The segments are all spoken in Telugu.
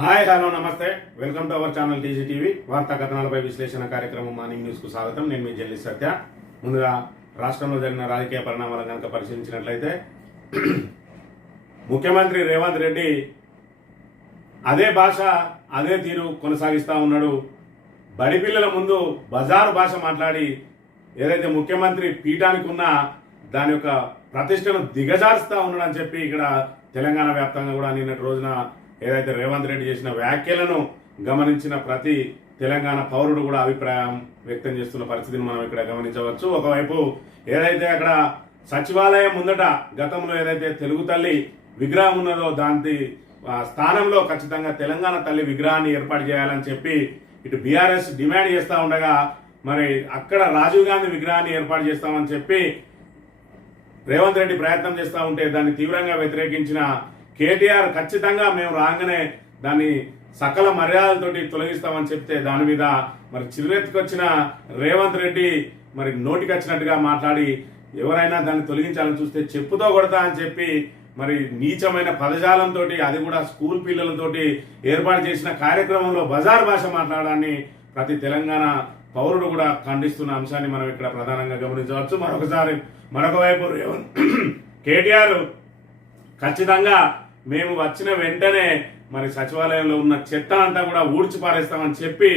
హాయ్ హలో నమస్తే welcome to our channel TG TV వార్తా కథనాలపై విశ్లేషణ కార్యక్రమం మార్నింగ్ న్యూస్ కు స్వాగతం. నేను మీ జర్నలిస్ట్ సత్య. ముందుగా రాష్ట్రంలో జరిగిన రాజకీయ పరిణామాలను కనుక పరిశీలించినట్లయితే ముఖ్యమంత్రి రేవంత్ రెడ్డి అదే భాష అదే తీరు కొనసాగిస్తూ ఉన్నాడు. బడి పిల్లల ముందు బజారు భాష మాట్లాడి ఏదైతే ముఖ్యమంత్రి పీఠానికి ఉన్నా దాని యొక్క ప్రతిష్టను దిగజారుస్తూ ఉన్నాడని చెప్పి ఇక్కడ తెలంగాణ వ్యాప్తంగా కూడా నిన్నటి రోజున ఏదైతే రేవంత్ రెడ్డి చేసిన వ్యాఖ్యలను గమనించిన ప్రతి తెలంగాణ పౌరుడు కూడా అభిప్రాయం వ్యక్తం చేస్తున్న పరిస్థితిని మనం ఇక్కడ గమనించవచ్చు. ఒకవైపు ఏదైతే అక్కడ సచివాలయం ముందట గతంలో ఏదైతే తెలుగు తల్లి విగ్రహం ఉన్నదో దాని స్థానంలో ఖచ్చితంగా తెలంగాణ తల్లి విగ్రహాన్ని ఏర్పాటు చేయాలని చెప్పి ఇటు బీఆర్ఎస్ డిమాండ్ చేస్తూ ఉండగా మరి అక్కడ రాజీవ్ గాంధీ విగ్రహాన్ని ఏర్పాటు చేస్తామని చెప్పి రేవంత్ రెడ్డి ప్రయత్నం చేస్తూ ఉంటే దాన్ని తీవ్రంగా వ్యతిరేకించిన కేటీఆర్ ఖచ్చితంగా మేము రాగానే దాన్ని సకల మర్యాదలతోటి తొలగిస్తామని చెప్తే దాని మీద మరి చిరురెత్తుకొచ్చిన రేవంత్ రెడ్డి మరి నోటికి వచ్చినట్టుగా మాట్లాడి ఎవరైనా దాన్ని తొలగించాలని చూస్తే చెప్పుతో కొడతా అని చెప్పి మరి నీచమైన పదజాలంతో అది కూడా స్కూల్ పిల్లలతోటి ఏర్పాటు చేసిన కార్యక్రమంలో బజార్ భాష మాట్లాడాన్ని ప్రతి తెలంగాణ పౌరుడు కూడా ఖండిస్తున్న అంశాన్ని మనం ఇక్కడ ప్రధానంగా గమనించవచ్చు. మరొక వైపు కేటీఆర్ ఖచ్చితంగా మేము వచ్చిన వెంటనే మరి సచివాలయంలో ఉన్న చెత్త అంతా కూడా ఊడ్చి పారేస్తామని చెప్పి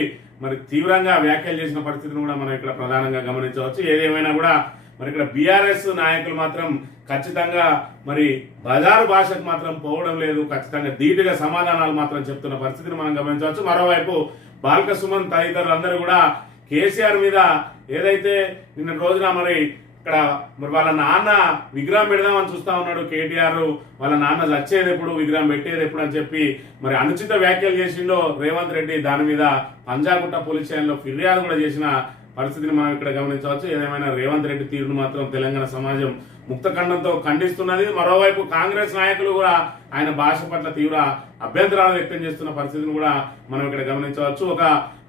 మరి తీవ్రంగా వ్యాఖ్యలు చేసిన పరిస్థితిని కూడా మనం ఇక్కడ ప్రధానంగా గమనించవచ్చు. ఏదేమైనా కూడా మరి ఇక్కడ బీఆర్ఎస్ నాయకులు మాత్రం ఖచ్చితంగా మరి బజారు భాషకు మాత్రం పోవడం లేదు, ఖచ్చితంగా ధీటుగా సమాధానాలు మాత్రం చెప్తున్న పరిస్థితిని మనం గమనించవచ్చు. మరోవైపు బాల్క సుమన్ తదితరులందరూ కూడా కేసీఆర్ మీద ఏదైతే నిన్న రోజున మరి ఇక్కడ మరి వాళ్ళ నాన్న విగ్రహం పెడదామని చూస్తా ఉన్నాడు కేటీఆర్, వాళ్ళ నాన్న చచ్చేది ఎప్పుడు విగ్రహం పెట్టేది ఎప్పుడు అని చెప్పి మరి అనుచిత వ్యాఖ్యలు చేసిండో రేవంత్ రెడ్డి దాని మీద పంజాగుట్ట పోలీస్ స్టేషన్లో ఫిర్యాదు కూడా చేసిన పరిస్థితిని మనం ఇక్కడ గమనించవచ్చు. ఏదేమైనా రేవంత్ రెడ్డి తీరును మాత్రం తెలంగాణ సమాజం ముక్తఖండంతో ఖండిస్తున్నది. మరోవైపు కాంగ్రెస్ నాయకులు కూడా ఆయన భాష పట్ల తీవ్ర అభ్యంతరాలు వ్యక్తం చేస్తున్న పరిస్థితిని కూడా మనం ఇక్కడ గమనించవచ్చు. ఒక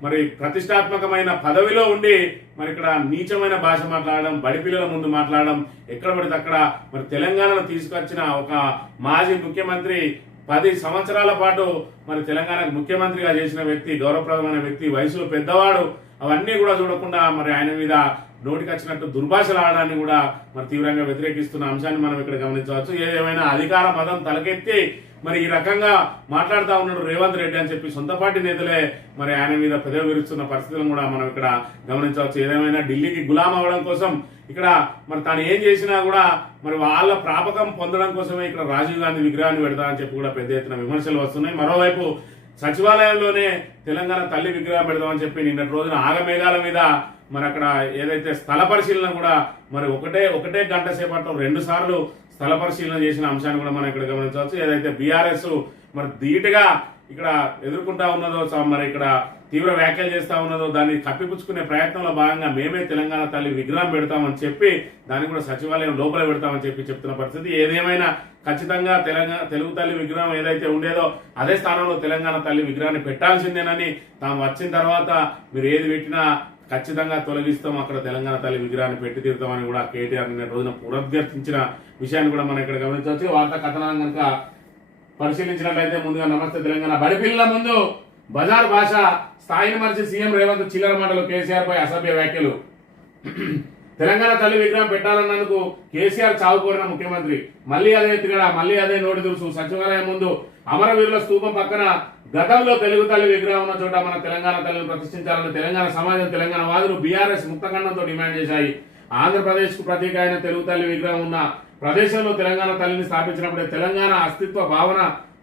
మరి ప్రతిష్టాత్మకమైన పదవిలో ఉండి మరి ఇక్కడ నీచమైన భాష మాట్లాడడం, బడి పిల్లల ముందు మాట్లాడడం, ఎక్కడ పడితే అక్కడ మరి తెలంగాణను తీసుకొచ్చిన ఒక మాజీ ముఖ్యమంత్రి 10 సంవత్సరాల పాటు మరి తెలంగాణకు ముఖ్యమంత్రిగా చేసిన వ్యక్తి, గౌరవప్రదమైన వ్యక్తి, వయసులో పెద్దవాడు, అవన్నీ కూడా చూడకుండా మరి ఆయన మీద నోటికి వచ్చినట్టు దుర్భాషలు ఆడడాన్ని కూడా మరి తీవ్రంగా వ్యతిరేకిస్తున్న అంశాన్ని మనం ఇక్కడ గమనించవచ్చు. ఏదేమైనా అధికార పదం తలకెత్తి మరి ఈ రకంగా మాట్లాడుతూ ఉన్నాడు రేవంత్ రెడ్డి అని చెప్పి సొంత పార్టీ నేతలే మరి ఆయన మీద పెదవి విరుస్తున్న పరిస్థితులను కూడా మనం ఇక్కడ గమనించవచ్చు. ఏదేమైనా ఢిల్లీకి గులాం అవ్వడం కోసం ఇక్కడ మరి తాను ఏం చేసినా కూడా మరి వాళ్ళ ప్రాపకం పొందడం కోసమే ఇక్కడ రాజీవ్ గాంధీ విగ్రహాన్ని పెడతా అని చెప్పి కూడా పెద్ద ఎత్తున విమర్శలు వస్తున్నాయి. మరోవైపు సచివాలయంలోనే తెలంగాణ తల్లి విగ్రహం పెడదామని చెప్పి నిన్నటి రోజున ఆగమేఘాల మీద మరి అక్కడ ఏదైతే స్థల పరిశీలన కూడా మరి ఒకటే గంట సేపట్లో 2 సార్లు స్థల పరిశీలన చేసిన అంశాన్ని కూడా మనం ఇక్కడ గమనించవచ్చు. ఏదైతే బీఆర్ఎస్ మరి ధీటుగా ఇక్కడ ఎదుర్కొంటా ఉన్నదో మరి ఇక్కడ తీవ్ర వ్యాఖ్యలు చేస్తా ఉన్నదో దాన్ని కప్పిపుచ్చుకునే ప్రయత్నంలో భాగంగా మేమే తెలంగాణ తల్లి విగ్రహం పెడతామని చెప్పి దాన్ని కూడా సచివాలయం లోపల పెడతామని చెప్పి చెప్తున్న పరిస్థితి. ఏదేమైనా ఖచ్చితంగా తెలుగు తల్లి విగ్రహం ఏదైతే ఉండేదో అదే స్థానంలో తెలంగాణ తల్లి విగ్రహాన్ని పెట్టాల్సిందేనని తాము వచ్చిన తర్వాత మీరు ఏది పెట్టినా ఖచ్చితంగా తొలగిస్తాం, అక్కడ తెలంగాణ తల్లి విగ్రహాన్ని పెట్టి తీరుతామని కూడా కేటీఆర్ నిన్న రోజున పునరుద్ఘాటించిన విషయాన్ని కూడా మనం ఇక్కడ గమనించవచ్చు. వార్తా కథనాన్ని కనుక పరిశీలించినట్లయితే ముందుగా నమస్తే తెలంగాణ బడి పిల్లల ముందు బజార్ భాష స్థాయిని మరిచి సీఎం రేవంత్ చిల్లర మాటలు, కేసీఆర్ పై అసభ్య వ్యాఖ్యలు. తెలంగాణ తల్లి విగ్రహం పెట్టాలన్నందుకు కేసీఆర్ చావుకోరిన ముఖ్యమంత్రి మళ్ళీ అదే తిరగడ, మళ్ళీ అదే నోటి దురుసు. సచివాలయం ముందు అమరవీరుల స్తూపం పక్కన గతంలో తెలుగు తల్లి విగ్రహం ఉన్న చోట మన తెలంగాణ తల్లిని ప్రతిష్ఠించాలని తెలంగాణ సమాజం, తెలంగాణ వాదులు బీఆర్ఎస్ ముక్తఖండంతో డిమాండ్ చేశాయి. ఆంధ్రప్రదేశ్ కు ప్రతీక అయిన తెలుగు తల్లి విగ్రహం ఉన్న ప్రదేశంలో తెలంగాణ తల్లిని స్థాపించినప్పుడే తెలంగాణ అస్తిత్వ భావన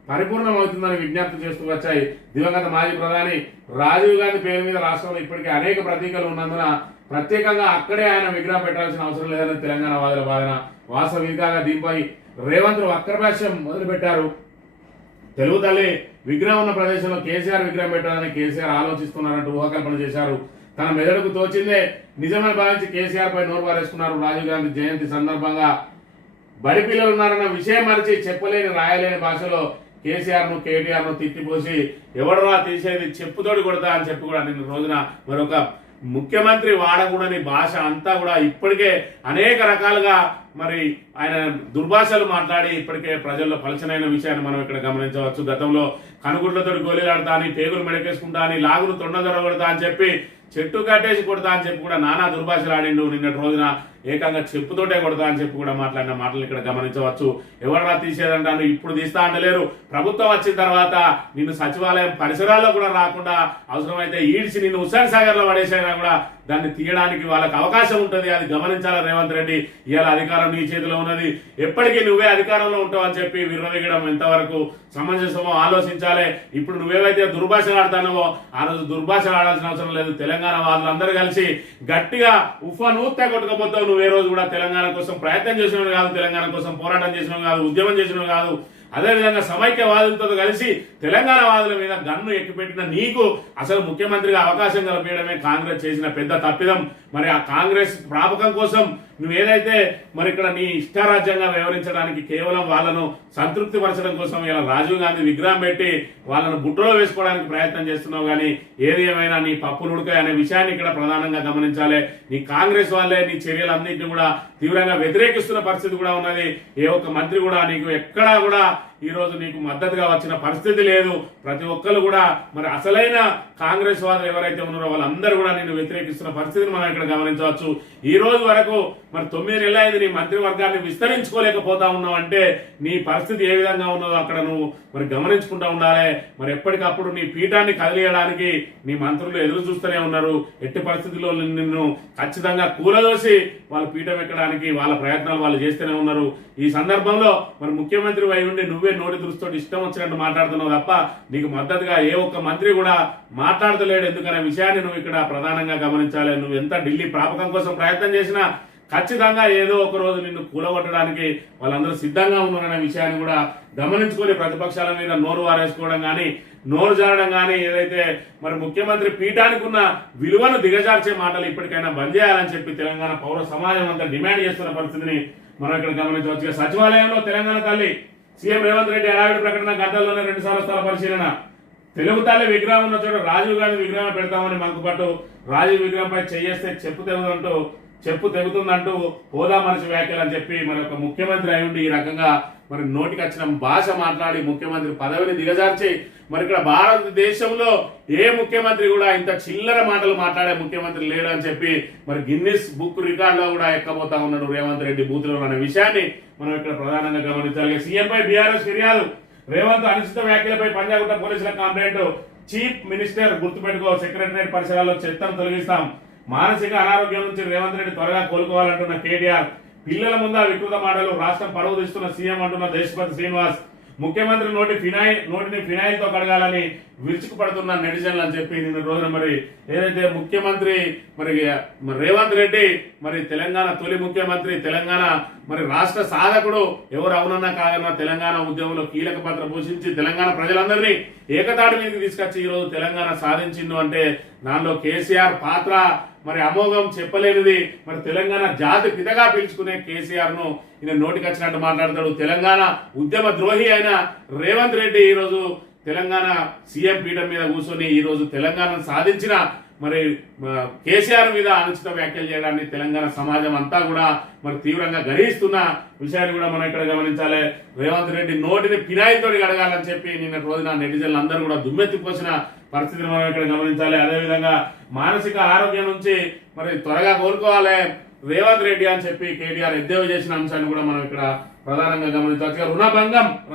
పరిపూర్ణమవుతుందని విజ్ఞప్తి చేస్తూ వచ్చాయి. దివంగత మాజీ ప్రధాని రాజీవ్ గాంధీ పేరు మీద రాష్ట్రంలో ఇప్పటికే అనేక ప్రతీకలు ఉన్నందున ప్రత్యేకంగా అక్కడే ఆయన విగ్రహం పెట్టాల్సిన అవసరం లేదని తెలంగాణ వాదుల వాదన. వాస్తవికంగా దీనిపై రేవంత్ వక్రభాష్యం మొదలుపెట్టారు. తెలుగు తల్లి విగ్రహం ఉన్న ప్రదేశంలో కేసీఆర్ విగ్రహం పెట్టాలని కేసీఆర్ ఆలోచిస్తున్నారంటూ ఊహాకల్పన చేశారు. తన మెదడుకు తోచిందే నిజమని భావించి కేసీఆర్ పై నోరు పారేసుకున్నారు. రాజీవ్ గాంధీ జయంతి సందర్భంగా బడి పిల్లలు ఉన్నారన్న విషయం మరిచి చెప్పలేని రాయలేని భాషలో కేసీఆర్ ను కేటీఆర్ ను తిట్టిపోసి ఎవడరా తీసేది చెప్పుతోడి కొడతా అని చెప్పి కూడా నిన్న రోజున మరొక ముఖ్యమంత్రి వాడకూడని భాష అంతా కూడా ఇప్పటికే అనేక రకాలుగా మరి ఆయన దుర్భాషలు మాట్లాడి ఇప్పటికే ప్రజల్లో పలచనైన విషయాన్ని మనం ఇక్కడ గమనించవచ్చు. గతంలో కనుగుడ్లతో గోళీలాడతా అని, పేగులు మెడకేసుకుంటా అని, లాగులు తొండదొరగొడతా అని చెప్పి, చెట్టు కట్టేసి కొడతా అని చెప్పి కూడా నానా దుర్భాషలు ఆడిండు. నిన్నటి రోజున ఏకంగా చెప్పుతోటే కొడతా అని చెప్పి కూడా మాట్లాడిన మాటలు ఇక్కడ గమనించవచ్చు. ఎవరన్నా తీసేదంటాను, ఇప్పుడు తీస్తా అంటలేరు. ప్రభుత్వం వచ్చిన తర్వాత నిన్ను సచివాలయం పరిసరాల్లో కూడా రాకుండా అవసరమైతే ఈడ్చి నిన్ను హుస్సేన్ సాగర్ లో పడేసైనా కూడా దాన్ని తీయడానికి వాళ్ళకి అవకాశం ఉంటుంది. అది గమనించాలా రేవంత్ రెడ్డి. ఇవాళ అధికారం నీ చేతిలో ఉన్నది, ఎప్పటికీ నువ్వే అధికారంలో ఉంటావు అని చెప్పి విర్రవీగడం ఎంతవరకు సమంజసమో ఆలోచించాలి. ఇప్పుడు నువ్వేవైతే దుర్భాషలు ఆడుతున్నావో ఆ రోజు దుర్భాషలు ఆడాల్సిన అవసరం లేదు. తెలంగాణ వాళ్ళందరూ కలిసి గట్టిగా ఉఫ్ఫా కొట్టుకపోతావు. నువ్వు ఏ రోజు కూడా తెలంగాణ కోసం ప్రయత్నం చేసినవి కాదు, తెలంగాణ కోసం పోరాటం చేసినవి కాదు, ఉద్యమం చేసినవి కాదు. అదేవిధంగా సమైక్యవాదులతో కలిసి తెలంగాణ వాదుల మీద గన్ను ఎక్కిపెట్టిన నీకు అసలు ముఖ్యమంత్రిగా అవకాశం కల్పించడమే కాంగ్రెస్ చేసిన పెద్ద తప్పిదం. మరి ఆ కాంగ్రెస్ ప్రాపకం కోసం నువ్వేదైతే మరి ఇక్కడ నీ ఇష్టారాజ్యంగా వ్యవహరించడానికి కేవలం వాళ్ళను సంతృప్తి పరచడం కోసం ఇలా రాజీవ్ గాంధీ విగ్రహం పెట్టి వాళ్ళను బుట్టలో వేసుకోవడానికి ప్రయత్నం చేస్తున్నావు. కానీ ఏది ఏమైనా నీ పప్పులు ఉడకాయి అనే విషయాన్ని ఇక్కడ ప్రధానంగా గమనించాలి. నీ కాంగ్రెస్ వాళ్ళే నీ చర్యలన్నింటినీ కూడా తీవ్రంగా వ్యతిరేకిస్తున్న పరిస్థితి కూడా ఉన్నది. ఏ ఒక్క మంత్రి కూడా నీకు ఎక్కడా కూడా ఈ రోజు నీకు మద్దతుగా వచ్చిన పరిస్థితి లేదు. ప్రతి ఒక్కరు కూడా మరి అసలైన కాంగ్రెస్ వాదులు ఎవరైతే ఉన్నారో వాళ్ళందరూ కూడా నిన్ను వ్యతిరేకిస్తున్న పరిస్థితిని మనం ఇక్కడ గమనించవచ్చు. ఈ రోజు వరకు మరి 9 నెలలు అయింది నీ మంత్రివర్గాన్ని విస్తరించుకోలేకపోతా ఉన్నావు అంటే నీ పరిస్థితి ఏ విధంగా ఉన్నదో అక్కడ నువ్వు మరి గమనించుకుంటా ఉండాలి. మరి ఎప్పటికప్పుడు నీ పీఠాన్ని కదిలియడానికి నీ మంత్రులు ఎదురు చూస్తూనే ఉన్నారు. ఎట్టి పరిస్థితుల్లో నిన్ను ఖచ్చితంగా కూలదోసి వాళ్ళ పీఠం ఎక్కడానికి వాళ్ళ ప్రయత్నాలు వాళ్ళు చేస్తూనే ఉన్నారు. ఈ సందర్భంలో మరి ముఖ్యమంత్రి అయి ఉండి నువ్వే నోటి దృష్టితో ఇష్టం వచ్చినట్టు మాట్లాడుతున్నావు తప్ప నీకు మద్దతుగా ఏ ఒక్క మంత్రి కూడా మాట్లాడతలేడు. ఎందుకనే విషయాన్ని నువ్వు ఇక్కడ ప్రధానంగా గమనించాలి. నువ్వు ఎంత ఢిల్లీ ప్రాపకం కోసం ప్రయత్నం చేసినా ఖచ్చితంగా ఏదో ఒక రోజు నిన్ను కూలగొట్టడానికి వాళ్ళందరూ సిద్ధంగా ఉన్నారనే విషయాన్ని కూడా గమనించుకొని ప్రతిపక్షాల మీద నోరు వారేసుకోవడం కానీ, నోరు జారడం కానీ, ఏదైతే మరి ముఖ్యమంత్రి పీఠానికి ఉన్న విలువను దిగజార్చే మాటలు ఇప్పటికైనా బంద్ చేయాలని చెప్పి తెలంగాణ పౌర సమాజం అంతా డిమాండ్ చేస్తున్న పరిస్థితిని మనం ఇక్కడ గమనించవచ్చు. సచివాలయంలో తెలంగాణ తల్లి సీఎం రేవంత్ రెడ్డి అడావిడి ప్రకటన, గంటల్లోనే 2 సార్లు స్థల పరిశీలన. తెలుగు తల్లి విగ్రహం ఉన్న చోట రాజీవ్ గాంధీ విగ్రహం పెడతామని మంకుపట్టు. రాజీవ్ విగ్రహంపై చేయేస్తే చెప్పు తెగుతుందంటూ హోదా మనిషి వ్యాఖ్యలు అని చెప్పి మరి ఒక ముఖ్యమంత్రి అయ్యుండి ఈ రకంగా మరి నోటికి వచ్చిన భాష మాట్లాడి ముఖ్యమంత్రి పదవిని దిగజార్చి మరి ఇక్కడ భారతదేశంలో ఏ ముఖ్యమంత్రి కూడా ఇంత చిల్లర మాటలు మాట్లాడే ముఖ్యమంత్రి లేడు అని చెప్పి మరి గిన్నిస్ బుక్ రికార్డులో కూడా ఎక్కబోతా ఉన్నాడు రేవంత్ రెడ్డి బూతులో అనే విషయాన్ని మనం ఇక్కడ ప్రధానంగా గమనించాలి. సీఎంపై బీఆర్ఎస్ ఫిర్యాదు. రేవంత్ అనుచిత వ్యాఖ్యలపై పంజాగుట్ట పోలీసుల కంప్లైంట్. చీఫ్ మినిస్టర్ గుర్తుపెట్టుకో, సెక్రటరియట్ పరిసరాల్లో చెత్తను తొలగిస్తాం. మానసిక అనారోగ్యం నుంచి రేవంత్ రెడ్డి త్వరగా కోలుకోవాలంటున్న కేటీఆర్. పిల్లల ముందు వికృత మాటలు, రాష్ట్రం పరువు తీస్తున్న సీఎం అంటున్న దేశపతి శ్రీనివాస్. ముఖ్యమంత్రి నోటిని ఫినాయిల్ తో కడగాలని విరుచుకుపడుతున్న నెటిజన్లు అని చెప్పి నిన్న రోజున మరి ఏదైతే ముఖ్యమంత్రి మరి రేవంత్ రెడ్డి మరి తెలంగాణ తొలి ముఖ్యమంత్రి, తెలంగాణ మరి రాష్ట్ర సాధకుడు, ఎవరు అవునన్నా కాదన్నా తెలంగాణ ఉద్యమంలో కీలక పాత్ర పోషించి తెలంగాణ ప్రజలందరినీ ఏకతాటి మీదకి తీసుకొచ్చి ఈ రోజు తెలంగాణ సాధించిండు అంటే దానిలో కేసీఆర్ పాత్ర మరి అమోఘం చెప్పలేనిది. మరి తెలంగాణ జాతి పితగా పిలుచుకునే కేసీఆర్ ను ఈయన నోటికి వచ్చినట్టు మాట్లాడతాడు. తెలంగాణ ఉద్యమ ద్రోహి అయిన రేవంత్ రెడ్డి ఈ రోజు తెలంగాణ సీఎం పీఠం మీద కూర్చొని ఈ రోజు తెలంగాణను సాధించిన మరి కేసీఆర్ మీద అనుచిత వ్యాఖ్యలు చేయడాన్ని తెలంగాణ సమాజం అంతా కూడా మరి తీవ్రంగా గర్హిస్తున్న విషయాన్ని కూడా మనం ఇక్కడ గమనించాలి. రేవంత్ రెడ్డి నోటిని పినాయితో అడగాలని చెప్పి నిన్న రోజున నెటిజన్లు అందరూ కూడా దుమ్మెత్తిపోసిన పరిస్థితిని మనం ఇక్కడ గమనించాలి. అదేవిధంగా మానసిక ఆరోగ్యం నుంచి మరి త్వరగా కోరుకోవాలి రేవంత్ రెడ్డి అని చెప్పి కేటీఆర్ ఎద్దేవా చేసిన అంశాన్ని కూడా మనం ఇక్కడ ప్రధానంగా గమనించవచ్చు.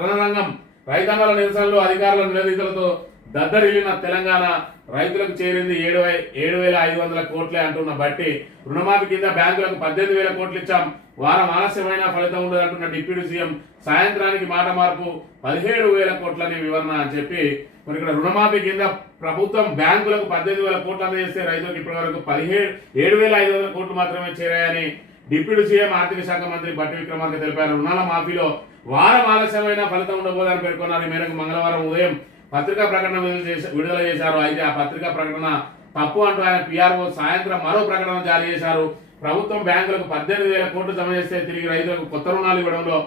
రణరంగం రైతాంగాల నిరసనలు, అధికారుల నివేదికలతో దద్దరిల్లిన తెలంగాణ. రైతులకు చేరింది 7,500 కోట్లే అంటున్న బట్టి. రుణమాఫీ కింద బ్యాంకులకు 18,000 కోట్లు ఇచ్చాం. వారం ఆలస్యమైన ఫలితం ఉండదంటున్న డిప్యూటీ సీఎం. సాయంత్రానికి మాట మార్పు 17,000 కోట్లని వివరణ అని చెప్పి మరి ఇక్కడ రుణమాఫీ కింద ప్రభుత్వం బ్యాంకులకు 18,000 కోట్లు అందజేస్తే రైతులకు ఇప్పటి వరకు 7,500 కోట్లు మాత్రమే చేరాయని డిప్యూటీ సీఎం ఆర్థిక శాఖ మంత్రి బట్టి విక్రమార్క తెలిపారు. రుణాల మాఫీలో వారం ఆలస్యమైన ఫలితం ఉండబోదని పేర్కొన్నారు. ఈ మేరకు మంగళవారం ఉదయం పత్రికా ప్రకటన విడుదల చేశారు. అయితే ఆ పత్రికా ప్రకటన తప్పు అంటూ ఆయన పీఆర్ఓ సాయంత్రం మరో ప్రకటన జారీ చేశారు. ప్రభుత్వం బ్యాంకులకు 18,000 కోట్లు జమ చేస్తే తిరిగి రైతులకు కొత్త రుణాలు ఇవ్వడంలో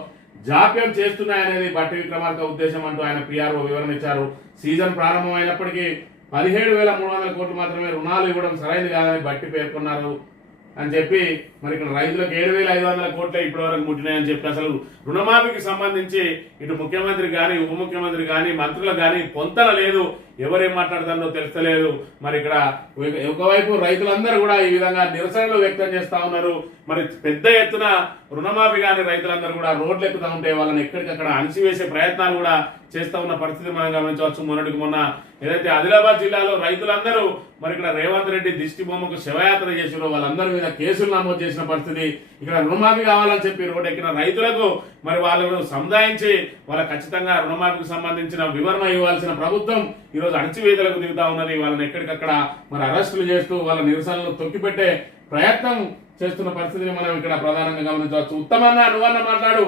జాప్యం చేస్తున్నాయనేది బట్టి విక్రమార్క ఉద్దేశం అంటూ ఆయన పీఆర్ఓ వివరణ ఇచ్చారు. సీజన్ ప్రారంభమైనప్పటికీ 17,300 కోట్లు మాత్రమే రుణాలు ఇవ్వడం సరైనది కాదని బట్టి పేర్కొన్నారు. అని చెప్పి మరి ఇక్కడ రైతులకు 7,500 కోట్లే ఇప్పటి వరకు ముట్టినాయని చెప్పి అసలు రుణమాఫీకి సంబంధించి ఇటు ముఖ్యమంత్రి కానీ ఉప ముఖ్యమంత్రి కానీ మంత్రులకు కానీ పొంతన లేదు, ఎవరేం మాట్లాడుతుందో తెలుస్తలేదు. మరి ఇక్కడ ఒకవైపు రైతులందరూ కూడా ఈ విధంగా నిరసనలు వ్యక్తం చేస్తా ఉన్నారు. మరి పెద్ద ఎత్తున రుణమాఫీ కానీ రైతులందరూ కూడా రోడ్లు ఎక్కుతా ఉంటే వాళ్ళని ఎక్కడికక్కడ అణిచివేసే ప్రయత్నాలు కూడా చేస్తా ఉన్న పరిస్థితి మనం గమనించవచ్చు. మొన్నటికి మొన్న ఏదైతే ఆదిలాబాద్ జిల్లాలో రైతులందరూ మరి ఇక్కడ రేవంత్ రెడ్డి దిష్టి బొమ్మకు శవయాత్ర చేసిరో వాళ్ళందరి మీద కేసులు నమోదు చేసిన పరిస్థితి. ఇక్కడ రుణమాఫీ కావాలని చెప్పి రోడ్డు ఎక్కిన రైతులకు మరి వాళ్ళను సముదాయించి వాళ్ళకి ఖచ్చితంగా రుణమాఫీకి సంబంధించిన వివరణ ఇవ్వాల్సిన ప్రభుత్వం ఈరోజు అణచివేతలకు దిగుతా ఉన్నది. వాళ్ళని ఎక్కడికక్కడ మరి అరెస్టులు చేస్తూ వాళ్ళ నిరసనలు తొక్కిపెట్టే ప్రయత్నం చేస్తున్న పరిస్థితిని మనం ఇక్కడ ప్రధానంగా గమనించవచ్చు. ఉత్తమన్నా నువ్వన్న మాట్లాడు,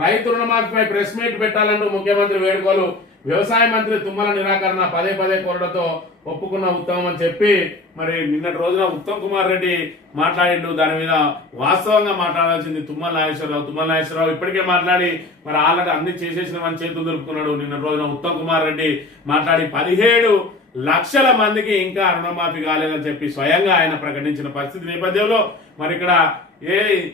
రైతు రుణమాఫీపై ప్రెస్ మీట్ పెట్టాలంటూ ముఖ్యమంత్రి వేడుకోలు, వ్యవసాయ మంత్రి తుమ్మల నిరాకరణ, పదే కోరడంతో ఒప్పుకున్న ఉత్తమం అని చెప్పి మరి నిన్నటి రోజున ఉత్తమ్ కుమార్ రెడ్డి మాట్లాడిండు. దాని మీద వాస్తవంగా మాట్లాడాల్సింది తుమ్మల నాగేశ్వరరావు ఇప్పటికే మాట్లాడి మరి ఆల్రెడీ అన్ని చేసేసినామని చేతులు దొరుకుతున్నాడు. నిన్నటి రోజున ఉత్తమ్ కుమార్ రెడ్డి మాట్లాడి 17 లక్షల మందికి ఇంకా రుణమాఫీ కాలేదని చెప్పి స్వయంగా ఆయన ప్రకటించిన పరిస్థితి నేపథ్యంలో మరి ఇక్కడ